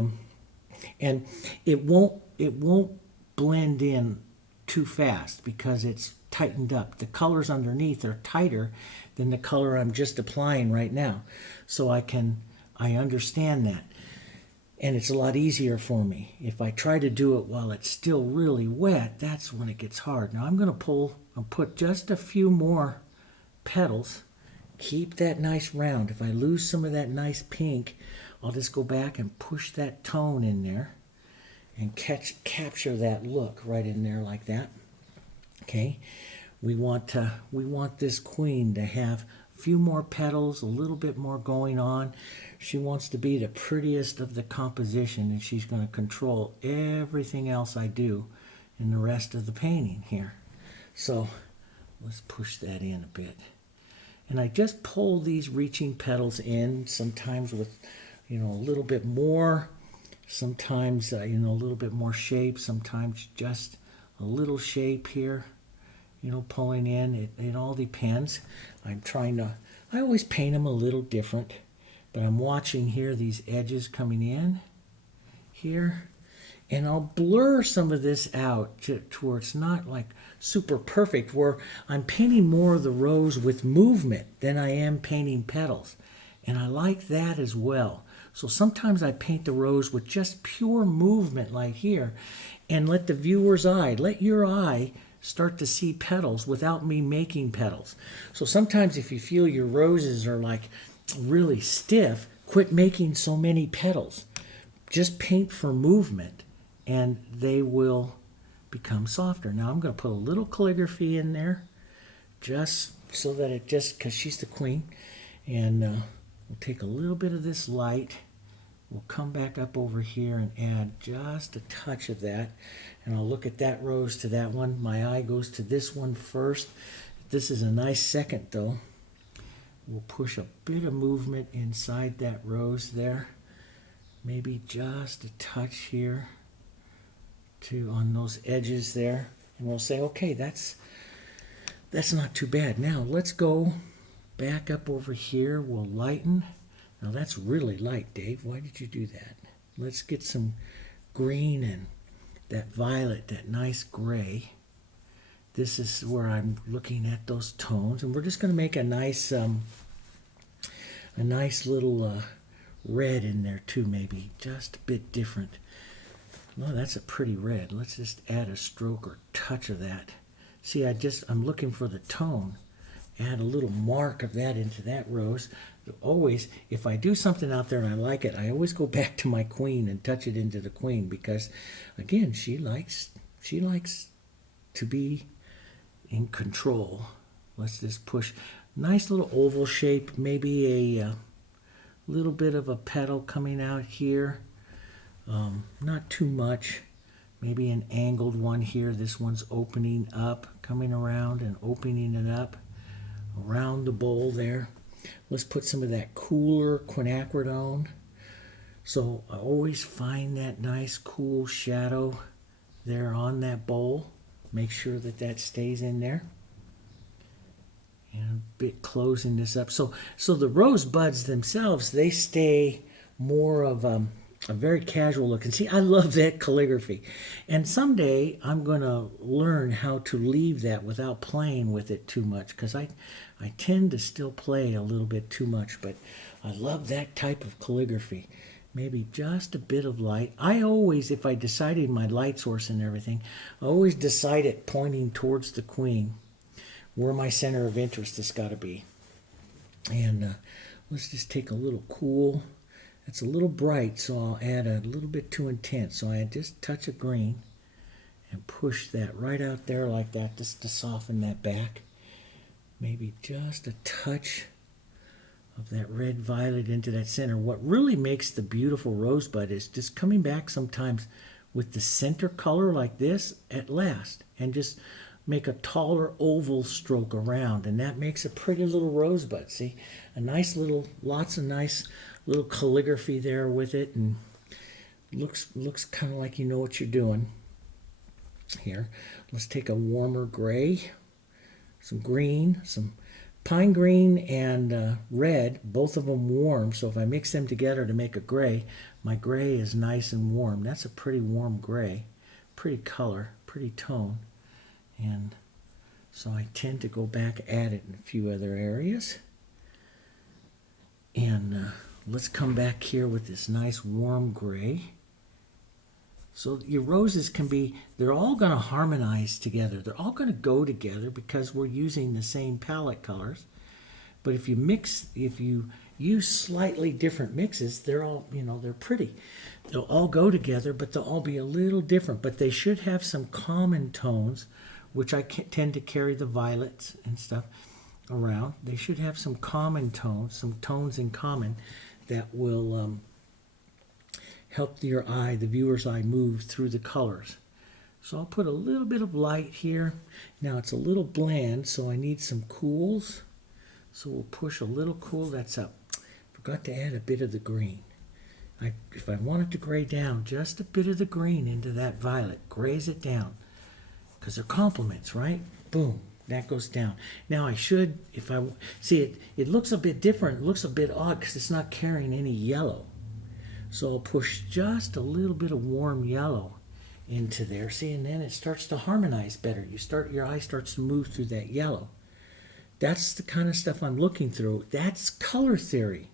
and it won't blend in too fast because it's tightened up. The colors underneath are tighter than the color I'm just applying right now. So I understand that. And it's a lot easier for me. If I try to do it while it's still really wet, that's when it gets hard. Now I'm going to pull and put just a few more petals. Keep that nice round. If I lose some of that nice pink, I'll just go back and push that tone in there and capture that look right in there like that. Okay, we want this queen to have a few more petals, a little bit more going on. She wants to be the prettiest of the composition, and she's going to control everything else I do in the rest of the painting here. So let's push that in a bit. And I just pull these reaching petals in, sometimes with, a little bit more, sometimes, a little bit more shape, sometimes just a little shape here, pulling in. It all depends. I always paint them a little different, but I'm watching here these edges coming in here. And I'll blur some of this out to where it's not like super perfect, where I'm painting more of the rose with movement than I am painting petals. And I like that as well. So sometimes I paint the rose with just pure movement like here, and let the viewer's eye, let your eye start to see petals without me making petals. So sometimes if you feel your roses are like really stiff, quit making so many petals. Just paint for movement, and they will become softer. Now I'm going to put a little calligraphy in there, just so that because she's the queen. And we'll take a little bit of this light. We'll come back up over here and add just a touch of that. And I'll look at that rose to that one. My eye goes to this one first. This is a nice second though. We'll push a bit of movement inside that rose there. Maybe just a touch here on those edges there, and we'll say, okay, that's not too bad. Now let's go back up over here. We'll lighten. Now that's really light, Dave. Why did you do that? Let's get some green and that violet, that nice gray. This is where I'm looking at those tones, and we're just going to make a nice little red in there too, maybe just a bit different. No, that's a pretty red. Let's just add a stroke or touch of that. See, I'm looking for the tone. Add a little mark of that into that rose. Always, if I do something out there and I like it, I always go back to my queen and touch it into the queen, because, again, she likes to be in control. Let's just push. Nice little oval shape, maybe a little bit of a petal coming out here. Not too much. Maybe an angled one here. This one's opening up, coming around and opening it up around the bowl there. Let's put some of that cooler quinacridone. So I always find that nice cool shadow there on that bowl. Make sure that stays in there. And a bit closing this up. So the rose buds themselves, they stay more of a very casual look. And see, I love that calligraphy. And someday I'm going to learn how to leave that without playing with it too much, because I tend to still play a little bit too much. But I love that type of calligraphy. Maybe just a bit of light. I always, if I decided my light source and everything, I always decide it pointing towards the queen, where my center of interest has got to be. And let's just take a little cool. It's a little bright, so I'll add a little bit too intense. So I just a touch of green and push that right out there like that, just to soften that back. Maybe just a touch of that red violet into that center. What really makes the beautiful rosebud is just coming back sometimes with the center color like this at last, and just make a taller oval stroke around, and that makes a pretty little rosebud. See, a nice little, lots of nice little calligraphy there with it, and looks kind of like you know what you're doing. Here, let's take a warmer gray, some green, some pine green and red, both of them warm. So if I mix them together to make a gray, my gray is nice and warm. That's a pretty warm gray, pretty color, pretty tone. And so I tend to go back at it in a few other areas. And let's come back here with this nice warm gray. So your roses can be, they're all going to harmonize together. They're all going to go together because we're using the same palette colors. But if you use slightly different mixes, they're all, they're pretty. They'll all go together, but they'll all be a little different. But they should have some common tones, which I tend to carry the violets and stuff around. They should have some common tones, some tones in common that will help your eye, the viewer's eye, move through the colors. So I'll put a little bit of light here. Now it's a little bland, so I need some cools. So we'll push a little cool. That's up. Forgot to add a bit of the green. If I want it to gray down, just a bit of the green into that violet. Grays it down. Because they're complements, right? Boom. That goes down. Now I should, if I see it looks a bit different. It looks a bit odd because it's not carrying any yellow. So I'll push just a little bit of warm yellow into there. See, and then it starts to harmonize better. Your eye starts to move through that yellow. That's the kind of stuff I'm looking through. That's color theory.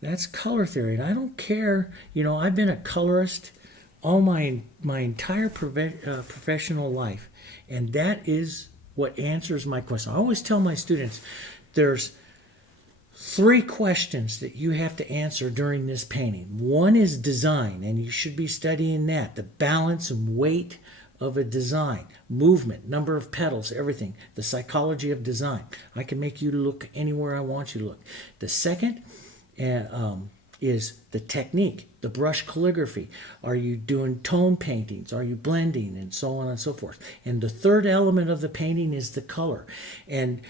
That's color theory. And I don't care, I've been a colorist all my entire professional life. And that is what answers my question. I always tell my students, there's 3 questions that you have to answer during this painting. One is design, and you should be studying that. The balance and weight of a design, movement, number of petals, everything. The psychology of design. I can make you look anywhere I want you to look. The second is the technique, the brush calligraphy. Are you doing tone paintings? Are you blending? And so on and so forth. And the third element of the painting is the color. And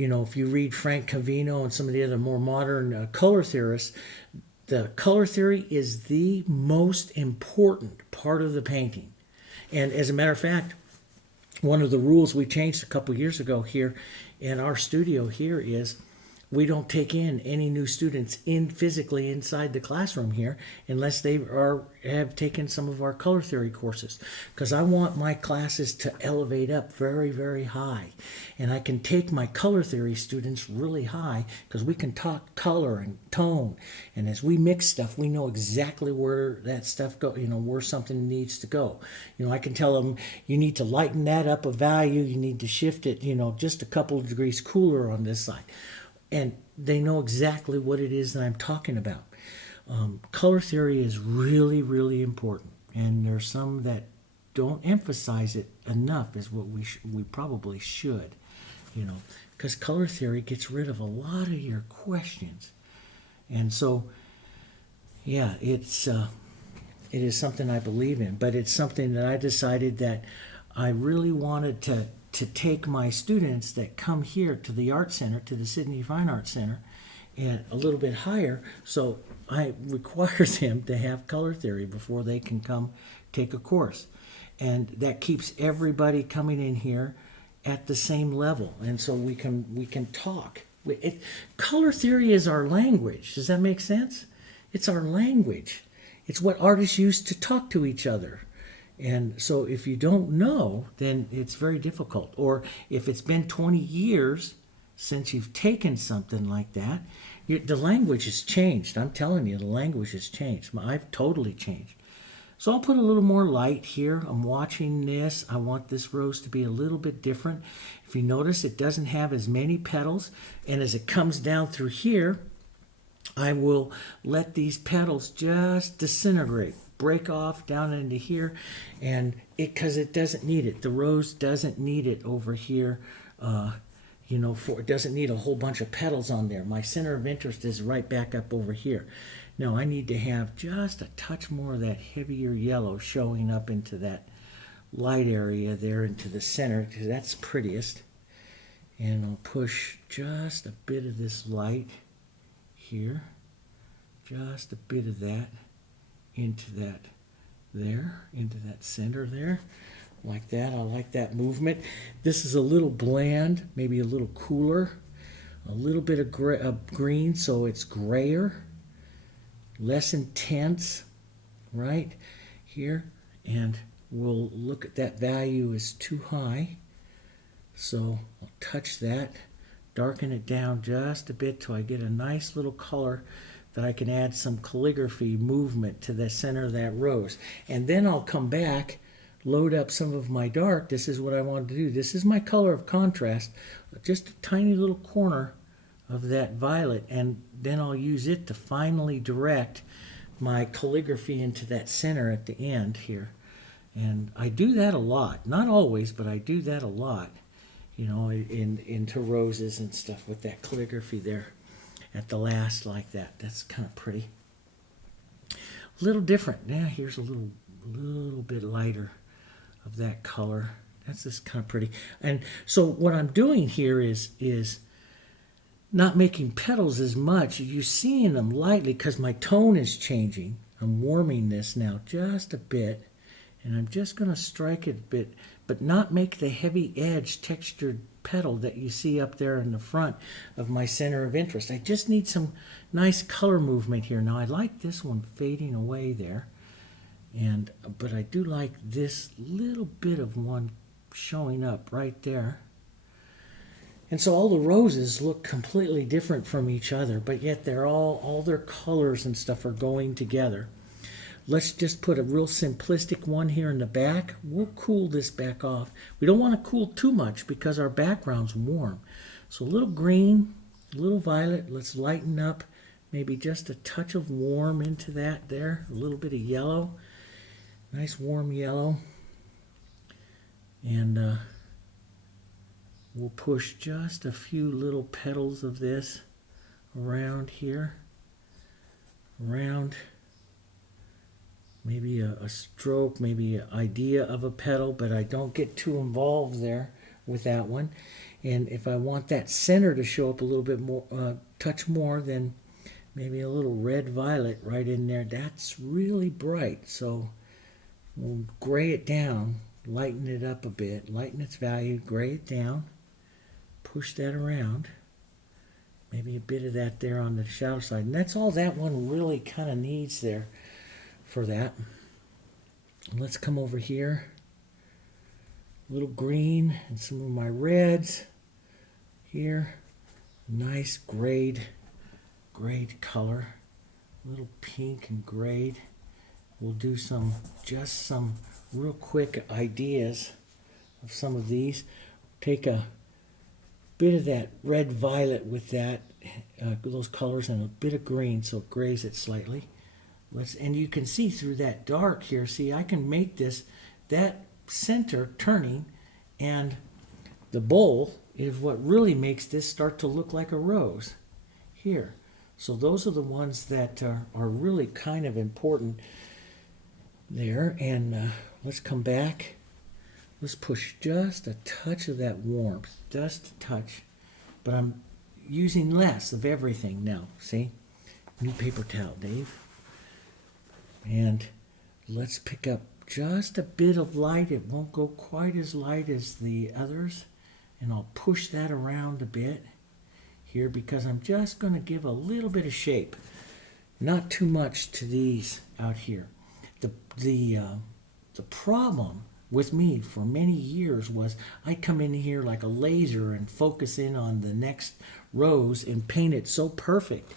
if you read Frank Cavino and some of the other more modern color theorists, the color theory is the most important part of the painting. And as a matter of fact, one of the rules we changed a couple years ago here in our studio here is we don't take in any new students physically inside the classroom here unless they have taken some of our color theory courses, because I want my classes to elevate up very, very high. And I can take my color theory students really high because we can talk color and tone. And as we mix stuff, we know exactly where that stuff goes, where something needs to go. I can tell them, you need to lighten that up a value, you need to shift it, just a couple of degrees cooler on this side. And they know exactly what it is that I'm talking about. Color theory is really, really important. And there's some that don't emphasize it enough as what we probably should, because color theory gets rid of a lot of your questions. And so, yeah, it is something I believe in, but it's something that I decided that I really wanted to take my students that come here to the Art Center, to the Sydney Fine Arts Center, and a little bit higher. So I require them to have color theory before they can come take a course. And that keeps everybody coming in here at the same level. And so we can talk. Color theory is our language. Does that make sense? It's our language. It's what artists use to talk to each other. And so if you don't know, then it's very difficult. Or if it's been 20 years since you've taken something like that, the language has changed. I'm telling you, the language has changed. I've totally changed. So I'll put a little more light here. I'm watching this. I want this rose to be a little bit different. If you notice, it doesn't have as many petals. And as it comes down through here, I will let these petals just disintegrate, break off down into here, and because it doesn't need it. The rose doesn't need it over here. It doesn't need a whole bunch of petals on there. My center of interest is right back up over here. Now I need to have just a touch more of that heavier yellow showing up into that light area there into the center, because that's prettiest. And I'll push just a bit of this light here, just a bit of that into that there, into that center there, like that. I like that movement. This is a little bland, maybe a little cooler, a little bit of green, so it's grayer, less intense, right here. And we'll look at that value is too high, so I'll touch that, darken it down just a bit till I get a nice little color that I can add some calligraphy movement to the center of that rose. And then I'll come back, load up some of my dark. This is what I want to do. This is my color of contrast, just a tiny little corner of that violet, and then I'll use it to finally direct my calligraphy into that center at the end here. And I do that a lot, not always, but I do that a lot, you know, into roses and stuff with that calligraphy there at the last, like that. That's kind of pretty. A little different. Yeah, here's a little bit lighter of that color. That's just kind of pretty. And so what I'm doing here is not making petals as much. You're seeing them lightly because my tone is changing. I'm warming this now just a bit, and I'm just going to strike it a bit, but not make the heavy edge textured petal that you see up there in the front of my center of interest. I just need some nice color movement here. Now I like this one fading away there, but I do like this little bit of one showing up right there. And so all the roses look completely different from each other, but yet they're all their colors and stuff are going together. Let's just put a real simplistic one here in the back. We'll cool this back off. We don't want to cool too much because our background's warm. So a little green, a little violet. Let's lighten up, maybe just a touch of warm into that there. A little bit of yellow, nice warm yellow. And we'll push just a few little petals of this around here, around maybe a stroke, maybe an idea of a petal, but I don't get too involved there with that one. And if I want that center to show up a little bit more, touch more, then maybe a little red violet right in there. That's really bright, so we'll gray it down, lighten it up a bit, lighten its value, gray it down, push that around. Maybe a bit of that there on the shadow side. And that's all that one really kind of needs there for that. Let's come over here. A little green and some of my reds here. Nice grayed color. A little pink and grayed. We'll do just some real quick ideas of some of these. Take a bit of that red violet with that, those colors, and a bit of green, so it grays it slightly. And you can see through that dark here, see, I can make that center turning, and the bowl is what really makes this start to look like a rose here. So those are the ones that are really kind of important there. And let's come back. Let's push just a touch of that warmth, just a touch. But I'm using less of everything now, see? New paper towel, Dave. And let's pick up just a bit of light. It won't go quite as light as the others. And I'll push that around a bit here because I'm just going to give a little bit of shape. Not too much to these out here. The problem with me for many years was I'd come in here like a laser and focus in on the next rose and paint it so perfect.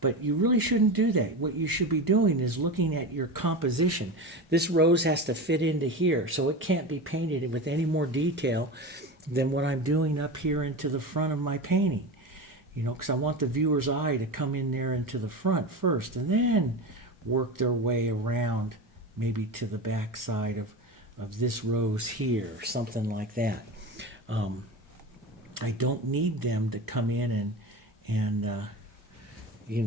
But you really shouldn't do that. What you should be doing is looking at your composition. This rose has to fit into here, so it can't be painted with any more detail than what I'm doing up here into the front of my painting. You know, because I want the viewer's eye to come in there into the front first and then work their way around maybe to the back side of this rose here, something like that. I don't need them to come in and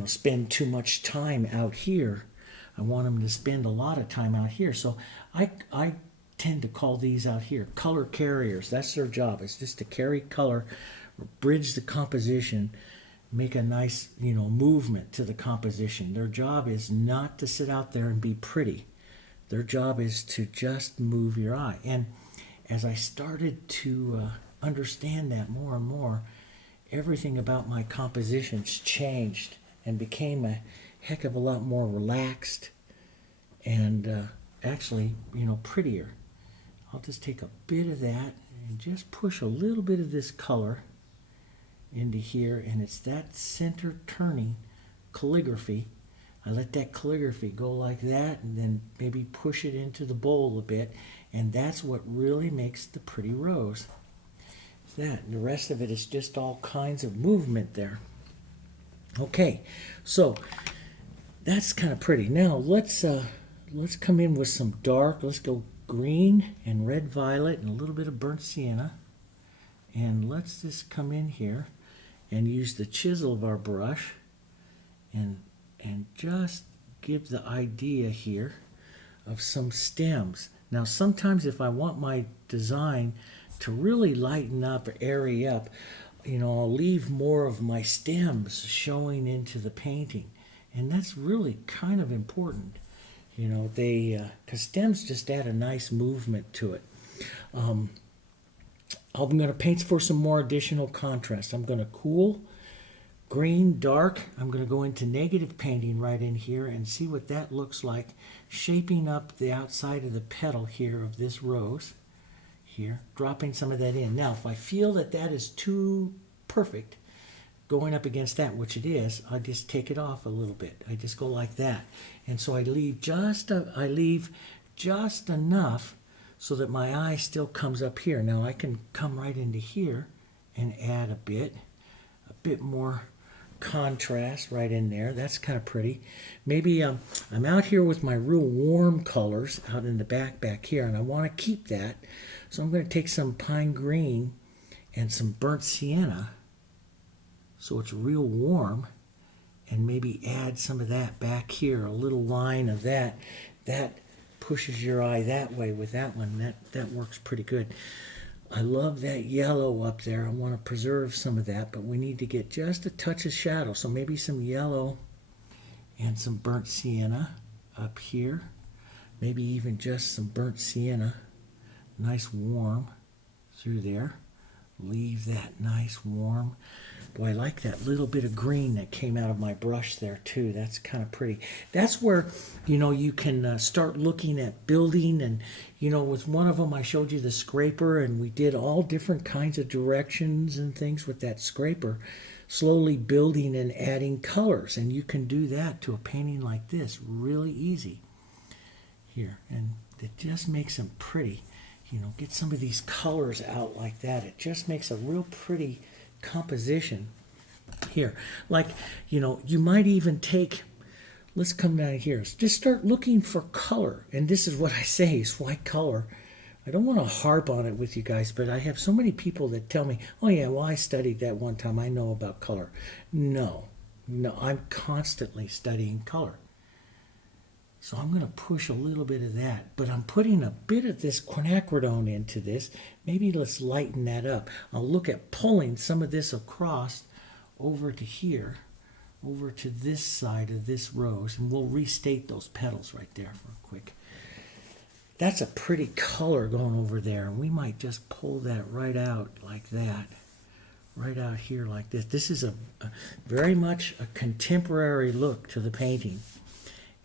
spend too much time out here. I want them to spend a lot of time out here. So I tend to call these out here color carriers. That's their job. It's just to carry color, bridge the composition, make a nice, movement to the composition. Their job is not to sit out there and be pretty. Their job is to just move your eye. And as I started to understand that more and more, everything about my compositions changed and became a heck of a lot more relaxed and actually, prettier. I'll just take a bit of that and just push a little bit of this color into here, and it's that center turning calligraphy. I let that calligraphy go like that and then maybe push it into the bowl a bit, and that's what really makes the pretty rose. That, and the rest of it is just all kinds of movement there. Okay, so that's kind of pretty. Now let's come in with some dark. Let's go green and red violet and a little bit of burnt sienna, and let's just come in here and use the chisel of our brush and just give the idea here of some stems. Now sometimes if I want my design to really lighten up or airy up, I'll leave more of my stems showing into the painting, and that's really kind of important. Because stems just add a nice movement to it. I'm going to paint for some more additional contrast. I'm going to cool, green, dark. I'm going to go into negative painting right in here and see what that looks like, shaping up the outside of the petal here of this rose. Here, dropping some of that in. Now, if I feel that that is too perfect, going up against that, which it is, I just take it off a little bit. I just go like that. And so I leave just enough so that my eye still comes up here. Now I can come right into here and add a bit more contrast right in there. That's kind of pretty. Maybe I'm out here with my real warm colors out in the back here, and I want to keep that. So I'm going to take some pine green and some burnt sienna, so it's real warm, and maybe add some of that back here, a little line of that. That pushes your eye that way with that one. That works pretty good. I love that yellow up there. I want to preserve some of that, but we need to get just a touch of shadow. So maybe some yellow and some burnt sienna up here. Maybe even just some burnt sienna. Nice warm through there. Leave that nice warm. Boy, I like that little bit of green that came out of my brush there too. That's kind of pretty. That's where, you can start looking at building. And, with one of them I showed you the scraper, and we did all different kinds of directions and things with that scraper, slowly building and adding colors. And you can do that to a painting like this really easy here. And it just makes them pretty. Get some of these colors out like that. It just makes a real pretty composition here. Like, you might even take, let's come down here. Just start looking for color. And this is what I say is why color. I don't want to harp on it with you guys, but I have so many people that tell me, oh yeah, well, I studied that one time. I know about color. No, I'm constantly studying color. So I'm going to push a little bit of that, but I'm putting a bit of this quinacridone into this. Maybe let's lighten that up. I'll look at pulling some of this across over to here, over to this side of this rose, and we'll restate those petals right there for a quick. That's a pretty color going over there, and we might just pull that right out like that, right out here like this. This is a very much a contemporary look to the painting.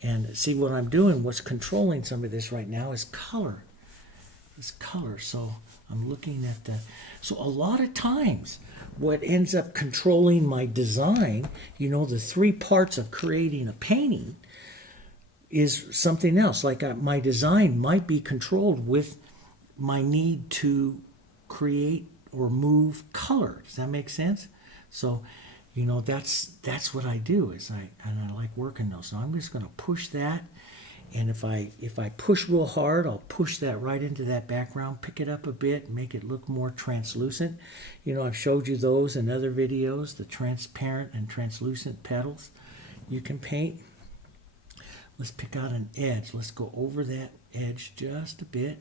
And see what I'm doing, what's controlling some of this right now is color. It's color. So I'm looking at so a lot of times what ends up controlling my design, the three parts of creating a painting is something else. Like my design might be controlled with my need to create or move color. Does that make sense? So that's what I do is I like working those. So I'm just going to push that, and if I push real hard, I'll push that right into that background, pick it up a bit, make it look more translucent. I've showed you those in other videos, the transparent and translucent petals. you can paint. Let's pick out an edge. Let's go over that edge just a bit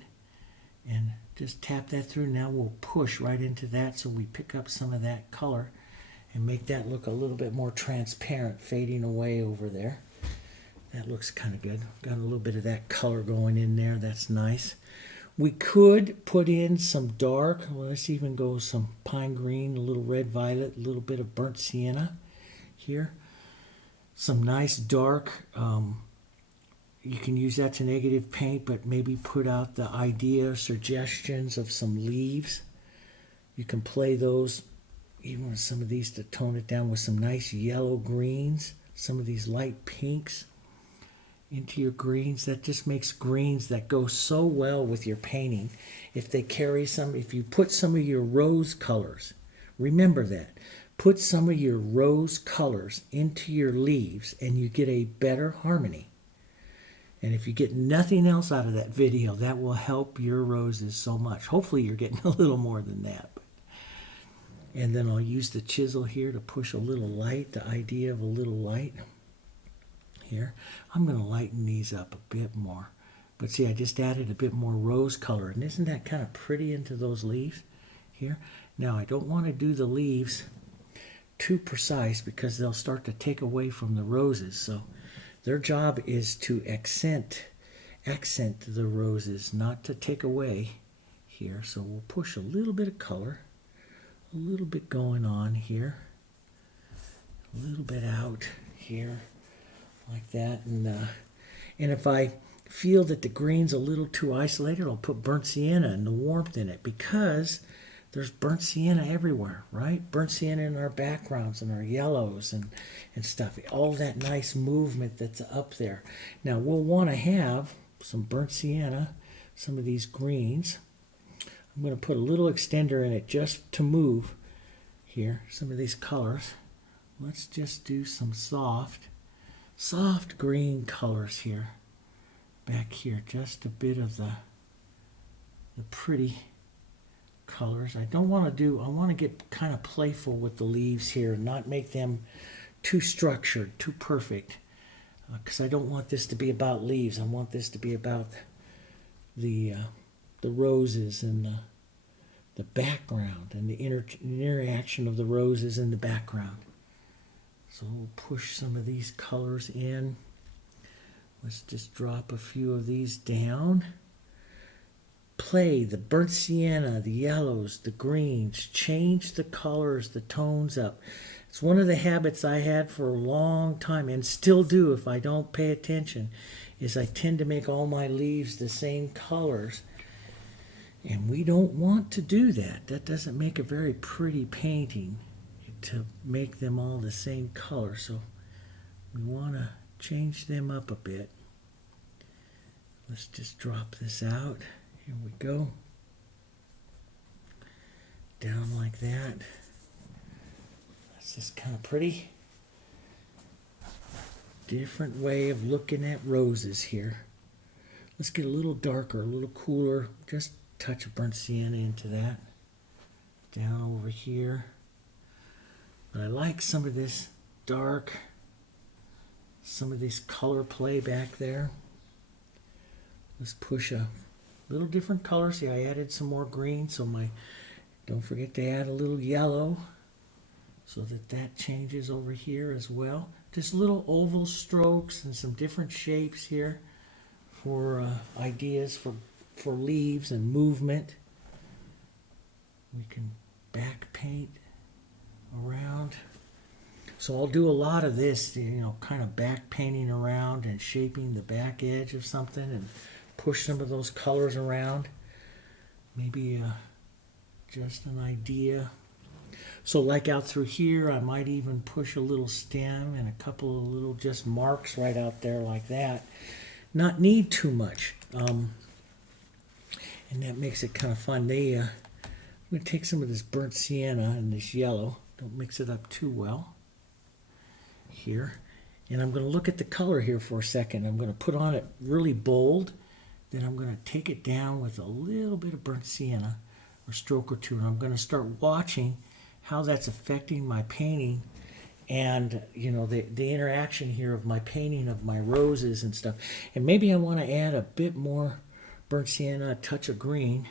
and just tap that through. Now we'll push right into that so we pick up some of that color and make that look a little bit more transparent, fading away over there. That looks kind of good. Got a little bit of that color going in there. That's nice. We could put in some dark, well, let's even go some pine green, a little red violet, a little bit of burnt sienna here. Some nice dark, you can use that to negative paint, but maybe put out the idea, suggestions of some leaves. You can play those, even with some of these, to tone it down with some nice yellow greens, some of these light pinks into your greens. That just makes greens that go so well with your painting. If they carry some, if you put some of your rose colors, remember that, put some of your rose colors into your leaves and you get a better harmony. And if you get nothing else out of that video, that will help your roses so much. Hopefully you're getting a little more than that. And then I'll use the chisel here to push a little light, the idea of a little light here. I'm going to lighten these up a bit more. But see, I just added a bit more rose color. And isn't that kind of pretty into those leaves here? Now, I don't want to do the leaves too precise because they'll start to take away from the roses. So their job is to accent the roses, not to take away here. So we'll push a little bit of color, a little bit going on here, a little bit out here, like that. And if I feel that the green's a little too isolated, I'll put burnt sienna and the warmth in it, because there's burnt sienna everywhere, right? Burnt sienna in our backgrounds and our yellows and stuff. All that nice movement that's up there. Now we'll want to have some burnt sienna, some of these greens. I'm going to put a little extender in it just to move here some of these colors. Let's just do some soft green colors here. Back here, just a bit of the pretty colors. I want to get kind of playful with the leaves here and not make them too structured, too perfect, because I don't want this to be about leaves. I want this to be about the roses and the background and the interaction of the roses in the background. So we'll push some of these colors in. Let's just drop a few of these down. Play the burnt sienna, the yellows, the greens, change the colors, the tones up. It's one of the habits I had for a long time and still do if I don't pay attention, is I tend to make all my leaves the same colors. And we don't want to do that. That doesn't make a very pretty painting, to make them all the same color. So we want to change them up a bit. Let's just drop this out. Here we go. Down like that. That's just kind of pretty. Different way of looking at roses here. Let's get a little darker, a little cooler. Just touch of burnt sienna into that. Down over here. But I like some of this dark, some of this color play back there. Let's push a little different color. See, I added some more green, so don't forget to add a little yellow so that changes over here as well. Just little oval strokes and some different shapes here for ideas for leaves and movement. We can back paint around. So I'll do a lot of this, kind of back painting around and shaping the back edge of something and push some of those colors around. Maybe just an idea. So like out through here, I might even push a little stem and a couple of little just marks right out there like that. Not need too much. And that makes it kind of fun. I'm going to take some of this burnt sienna and this yellow. Don't mix it up too well here. And I'm going to look at the color here for a second. I'm going to put on it really bold. Then I'm going to take it down with a little bit of burnt sienna, or stroke or two. And I'm going to start watching how that's affecting my painting and you know the interaction here of my painting of my roses and stuff. And maybe I want to add a bit more burnt sienna, a touch of green,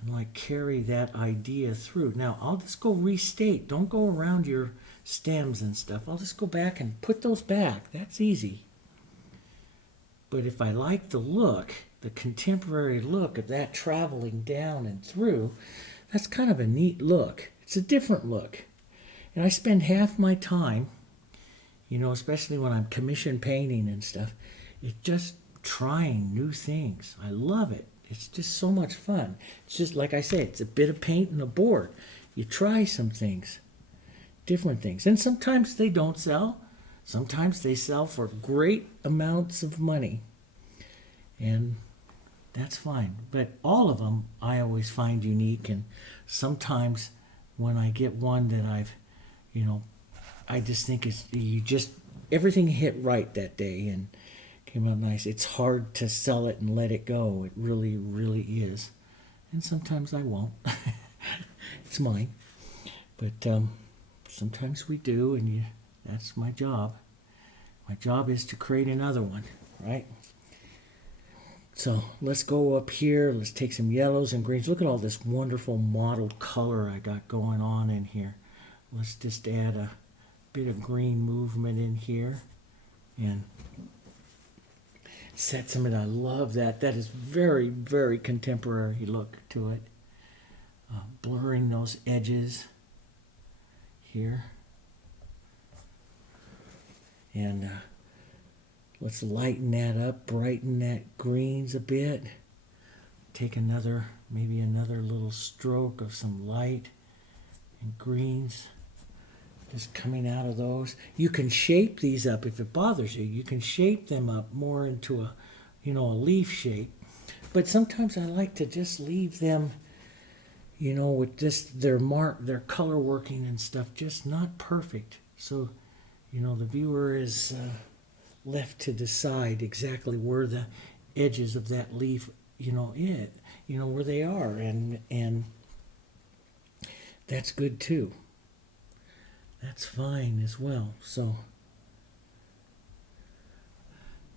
and like carry that idea through. Now I'll just go restate. Don't go around your stems and stuff. I'll just go back and put those back. That's easy. But if I like the look, the contemporary look of that traveling down and through, that's kind of a neat look. It's a different look. And I spend half my time, you know, especially when I'm commission painting and stuff, it's just trying new things. I love it. It's just so much fun. It's just, like I say, it's a bit of paint and a board. You try some things, different things. And sometimes they don't sell. Sometimes they sell for great amounts of money. And that's fine. But all of them I always find unique. And sometimes when I get one that I've, you know, I just think everything hit right that day and came out nice. It's hard to sell it and let it go. It really, really is. And sometimes I won't. It's mine. But sometimes we do, and that's my job. My job is to create another one, right? So let's go up here. Let's take some yellows and greens. Look at all this wonderful mottled color I got going on in here. Let's just add a bit of green movement in here and set some of that. I love that. That is very, very contemporary look to it. Blurring those edges here. And let's lighten that up, brighten that greens a bit. Take maybe another little stroke of some light and greens. Just coming out of those. You can shape these up if it bothers you. You can shape them up more into a leaf shape. But sometimes I like to just leave them, you know, with just their color working and stuff, just not perfect. So, you know, the viewer is left to decide exactly where the edges of that leaf, where they are, and that's good too. That's fine as well. So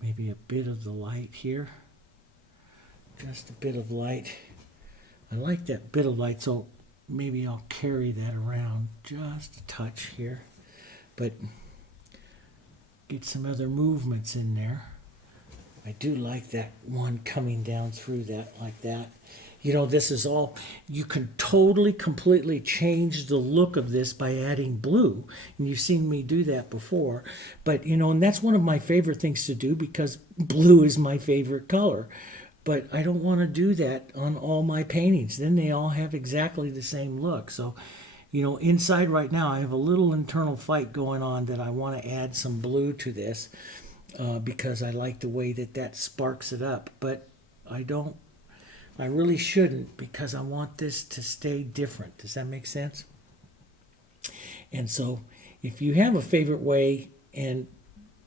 maybe a bit of the light here. Just a bit of light. I like that bit of light, so maybe I'll carry that around just a touch here. But get some other movements in there. I do like that one coming down through that like that. You know, this is all, you can totally, completely change the look of this by adding blue. And you've seen me do that before. But, you know, and that's one of my favorite things to do because blue is my favorite color. But I don't want to do that on all my paintings. Then they all have exactly the same look. So, you know, inside right now, I have a little internal fight going on that I want to add some blue to this because I like the way that sparks it up. But I really shouldn't because I want this to stay different. Does that make sense? And so if you have a favorite way, and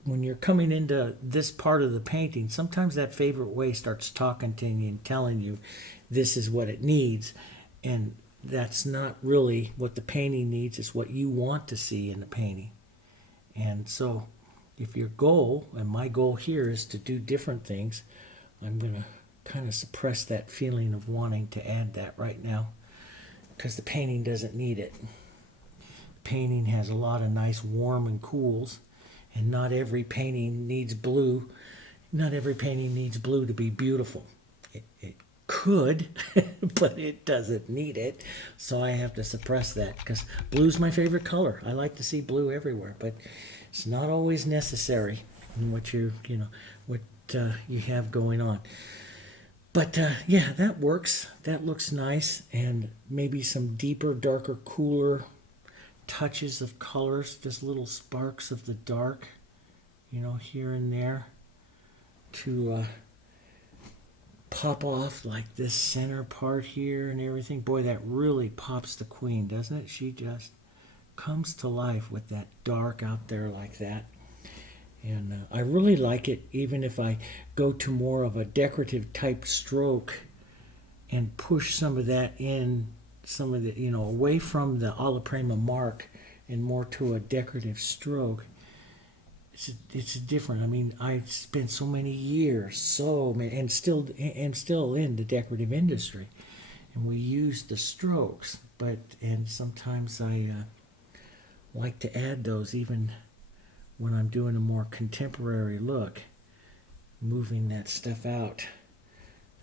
when you're coming into this part of the painting, sometimes that favorite way starts talking to you and telling you this is what it needs. And that's not really what the painting needs. It's what you want to see in the painting. And so if your goal, and my goal here is to do different things, I'm going to kind of suppress that feeling of wanting to add that right now because the painting doesn't need it. Painting has a lot of nice warm and cools, and not every painting needs blue. Not every painting needs blue to be beautiful. It could, but it doesn't need it, so I have to suppress that because blue's my favorite color. I like to see blue everywhere, but it's not always necessary in what you have going on. But yeah, that works. That looks nice. And maybe some deeper, darker, cooler touches of colors, just little sparks of the dark, you know, here and there to pop off like this center part here and everything. Boy, that really pops the queen, doesn't it? She just comes to life with that dark out there like that. And I really like it, even if I go to more of a decorative type stroke and push some of that in, some of the, you know, away from the alla prima mark and more to a decorative stroke, it's different. I mean, I've spent so many years, and still in the decorative industry, and we use the strokes, and sometimes I like to add those even when I'm doing a more contemporary look, moving that stuff out.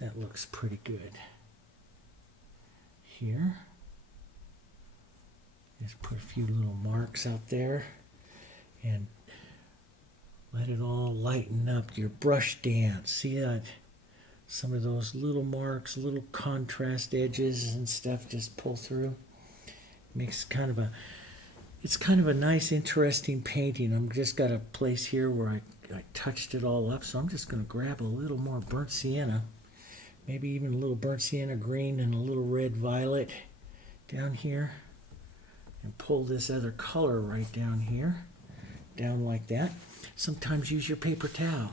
That looks pretty good. Here, just put a few little marks out there and let it all lighten up your brush dance. See that? Some of those little marks, little contrast edges and stuff just pull through. Makes it's kind of a nice, interesting painting. I'm just got a place here where I touched it all up, so I'm just going to grab a little more burnt sienna, maybe even a little burnt sienna green and a little red violet down here, and pull this other color right down here, down like that. Sometimes use your paper towel.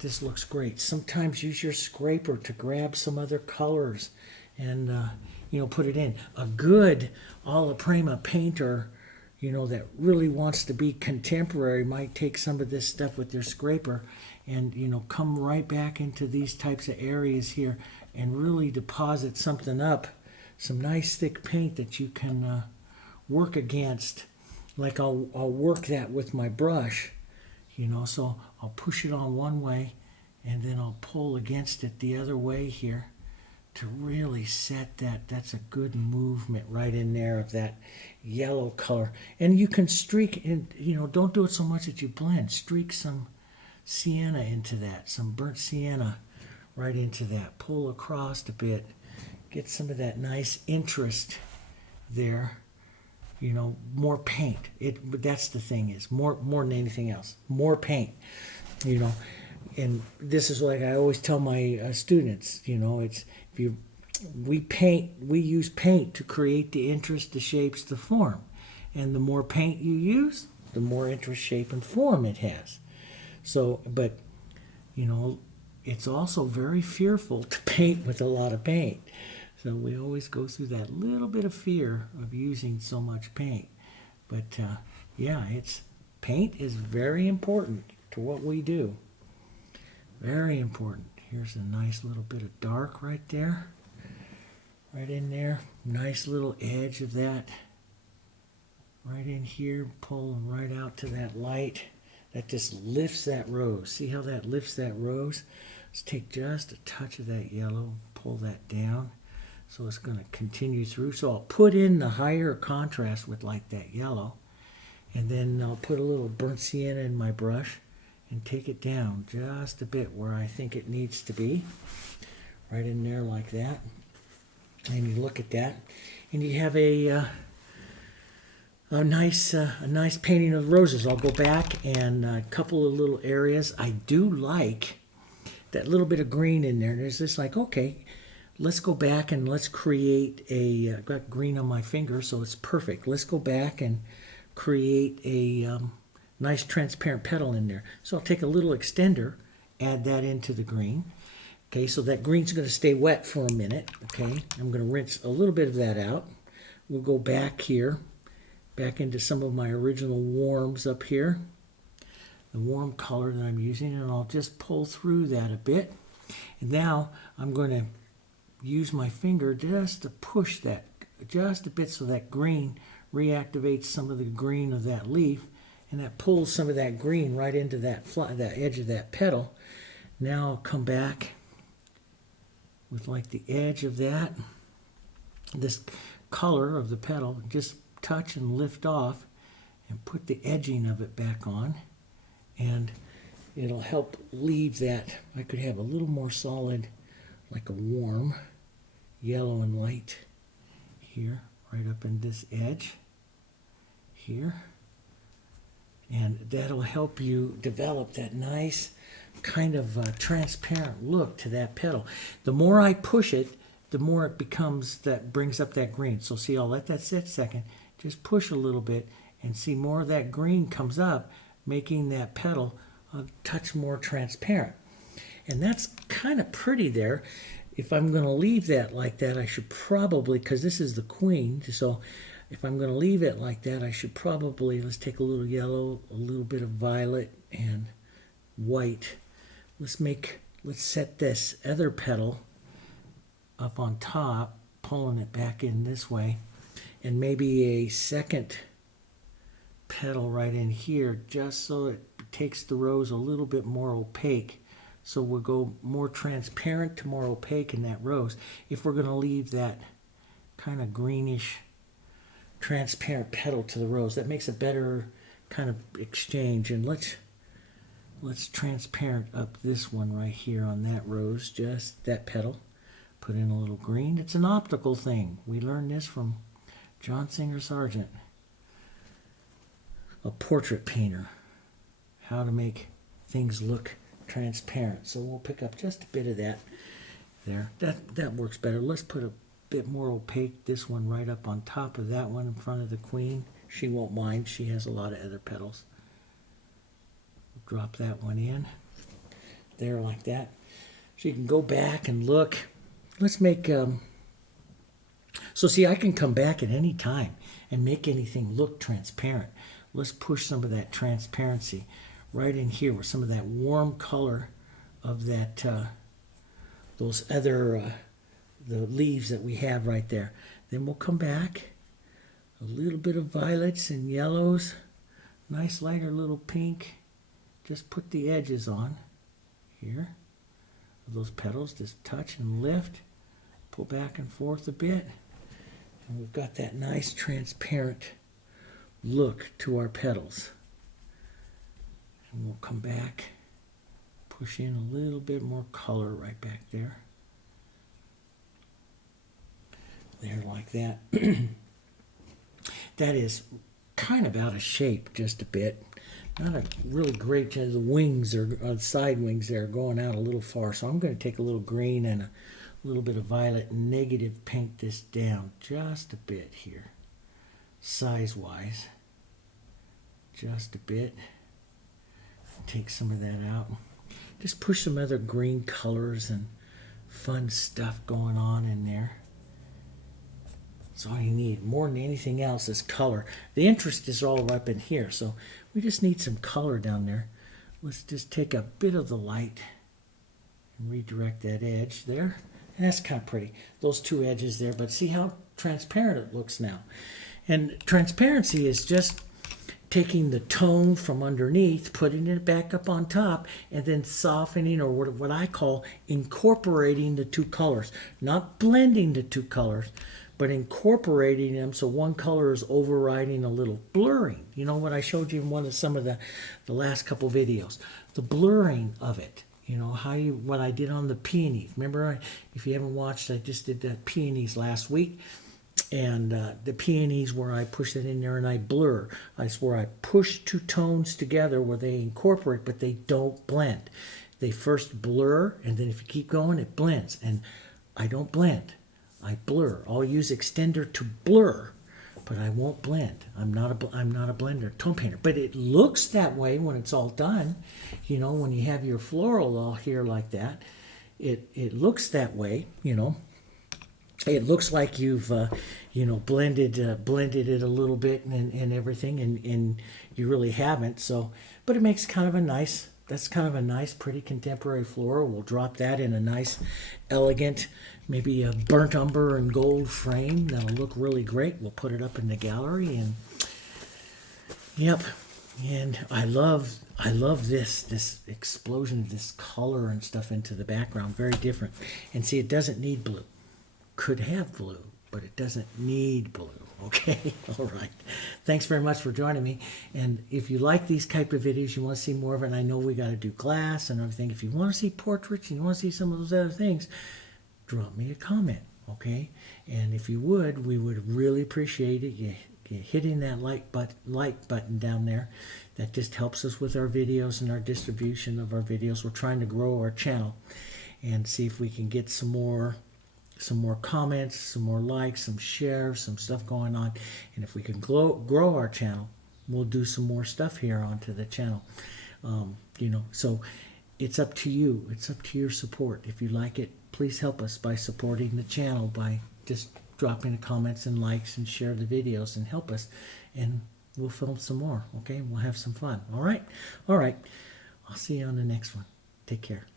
This looks great. Sometimes use your scraper to grab some other colors and put it in. A good alla prima painter, that really wants to be contemporary might take some of this stuff with their scraper and come right back into these types of areas here and really deposit something up, some nice thick paint that you can work against. Like I'll work that with my brush. So I'll push it on one way and then I'll pull against it the other way here to really set that. That's a good movement right in there of that yellow color. And you can streak, and don't do it so much that you blend. Streak some sienna into that, some burnt sienna right into that. Pull across a bit. Get some of that nice interest there. More paint. But that's the thing is more than anything else. More paint. And this is like I always tell my students. It's we use paint to create the interest, the shapes, the form, and the more paint you use, the more interest, shape, and form it has. So, but it's also very fearful to paint with a lot of paint. So we always go through that little bit of fear of using so much paint. But paint is very important to what we do. Very important. Here's a nice little bit of dark right there. Right in there. Nice little edge of that. Right in here, pulling right out to that light. That just lifts that rose. See how that lifts that rose? Let's take just a touch of that yellow, pull that down. So it's going to continue through. So I'll put in the higher contrast with like that yellow. And then I'll put a little burnt sienna in my brush and take it down just a bit where I think it needs to be. Right in there like that. And you look at that. And you have a nice painting of roses. I'll go back and a couple of little areas. I do like that little bit of green in there. There's just like, okay, let's go back and let's create I've got green on my finger, so it's perfect. Let's go back and create a nice transparent petal in there. So I'll take a little extender, add that into the green. Okay, so that green's going to stay wet for a minute. Okay, I'm going to rinse a little bit of that out. We'll go back here, back into some of my original warms up here. The warm color that I'm using, and I'll just pull through that a bit. And now I'm going to use my finger just to push that just a bit so that green reactivates some of the green of that leaf, and that pulls some of that green right into that edge of that petal. Now I'll come back with like the edge of that, this color of the petal, just touch and lift off and put the edging of it back on, and it'll help leave that. I could have a little more solid, like a warm yellow and light here, right up in this edge here. And that'll help you develop that nice kind of transparent look to that petal. The more I push it, the more it becomes, that brings up that green. So see, I'll let that sit a second, just push a little bit and see more of that green comes up, making that petal a touch more transparent. And that's kind of pretty there. If I'm going to leave that like that, I should probably, because this is the queen, so if I'm going to leave it like that, I should probably, let's take a little yellow, a little bit of violet, and white. Let's set this other petal up on top, pulling it back in this way, and maybe a second petal right in here, just so it takes the rose a little bit more opaque. So we'll go more transparent to more opaque in that rose if we're going to leave that kind of greenish transparent petal to the rose. That makes a better kind of exchange. And let's transparent up this one right here on that rose, just that petal. Put in a little green. It's an optical thing. We learned this from John Singer Sargent, a portrait painter, how to make things look transparent. So we'll pick up just a bit of that there. That works better. Let's put a bit more opaque, this one right up on top of that one in front of the queen. She won't mind. She has a lot of other petals. Drop that one in there like that. So you can go back and look. Let's make, so see, I can come back at any time and make anything look transparent. Let's push some of that transparency right in here with some of that warm color of that, those other, the leaves that we have right there. Then we'll come back, a little bit of violets and yellows, nice lighter little pink. Just put the edges on here of those petals, just touch and lift, pull back and forth a bit, and we've got that nice transparent look to our petals. And we'll come back, push in a little bit more color right back there. There, like that. That is kind of out of shape just a bit. Not a really great chance. The wings are, side wings there, are going out a little far. So I'm going to take a little green and a little bit of violet and negative paint this down just a bit here, size-wise. Just a bit. Take some of that out. Just push some other green colors and fun stuff going on in there. That's all you need. More than anything else is color. The interest is all up in here, so we just need some color down there. Let's just take a bit of the light and redirect that edge there. And that's kind of pretty. Those two edges there, but see how transparent it looks now. And transparency is just taking the tone from underneath, putting it back up on top, and then softening, or what I call incorporating the two colors. Not blending the two colors, but incorporating them so one color is overriding a little blurring. You know what I showed you in some of the last couple videos. The blurring of it. You know, what I did on the peonies. Remember, if you haven't watched, I just did the peonies last week. And the peonies where I push it in there and I blur. That's where I push two tones together where they incorporate, but they don't blend. They first blur, and then if you keep going, it blends. And I don't blend. I blur. I'll use extender to blur, but I won't blend. I'm not a blender, tone painter. But it looks that way when it's all done. You know, when you have your floral all here like that, it looks that way. You know, it looks like you've blended it a little bit and everything, and you really haven't. So, but it makes kind of a nice. That's kind of a nice, pretty contemporary floral. We'll drop that in a nice, elegant, maybe a burnt umber and gold frame. That'll look really great. We'll put it up in the gallery, and yep. And I love this explosion of this color and stuff into the background. Very different. And see, it doesn't need blue. Could have blue, but it doesn't need blue. Okay, all right. Thanks very much for joining me. And if you like these type of videos, you want to see more of it, and I know we got to do glass and everything. If you want to see portraits and you want to see some of those other things, drop me a comment, okay? And if you would, we would really appreciate it. You hitting that like button down there. That just helps us with our videos and our distribution of our videos. We're trying to grow our channel and see if we can get some more comments, some more likes, some shares, some stuff going on. And if we can grow our channel, we'll do some more stuff here onto the channel. So it's up to you. It's up to your support. If you like it, please help us by supporting the channel by just drop in the comments and likes and share the videos and help us. And we'll film some more, okay? We'll have some fun, all right? All right. I'll see you on the next one. Take care.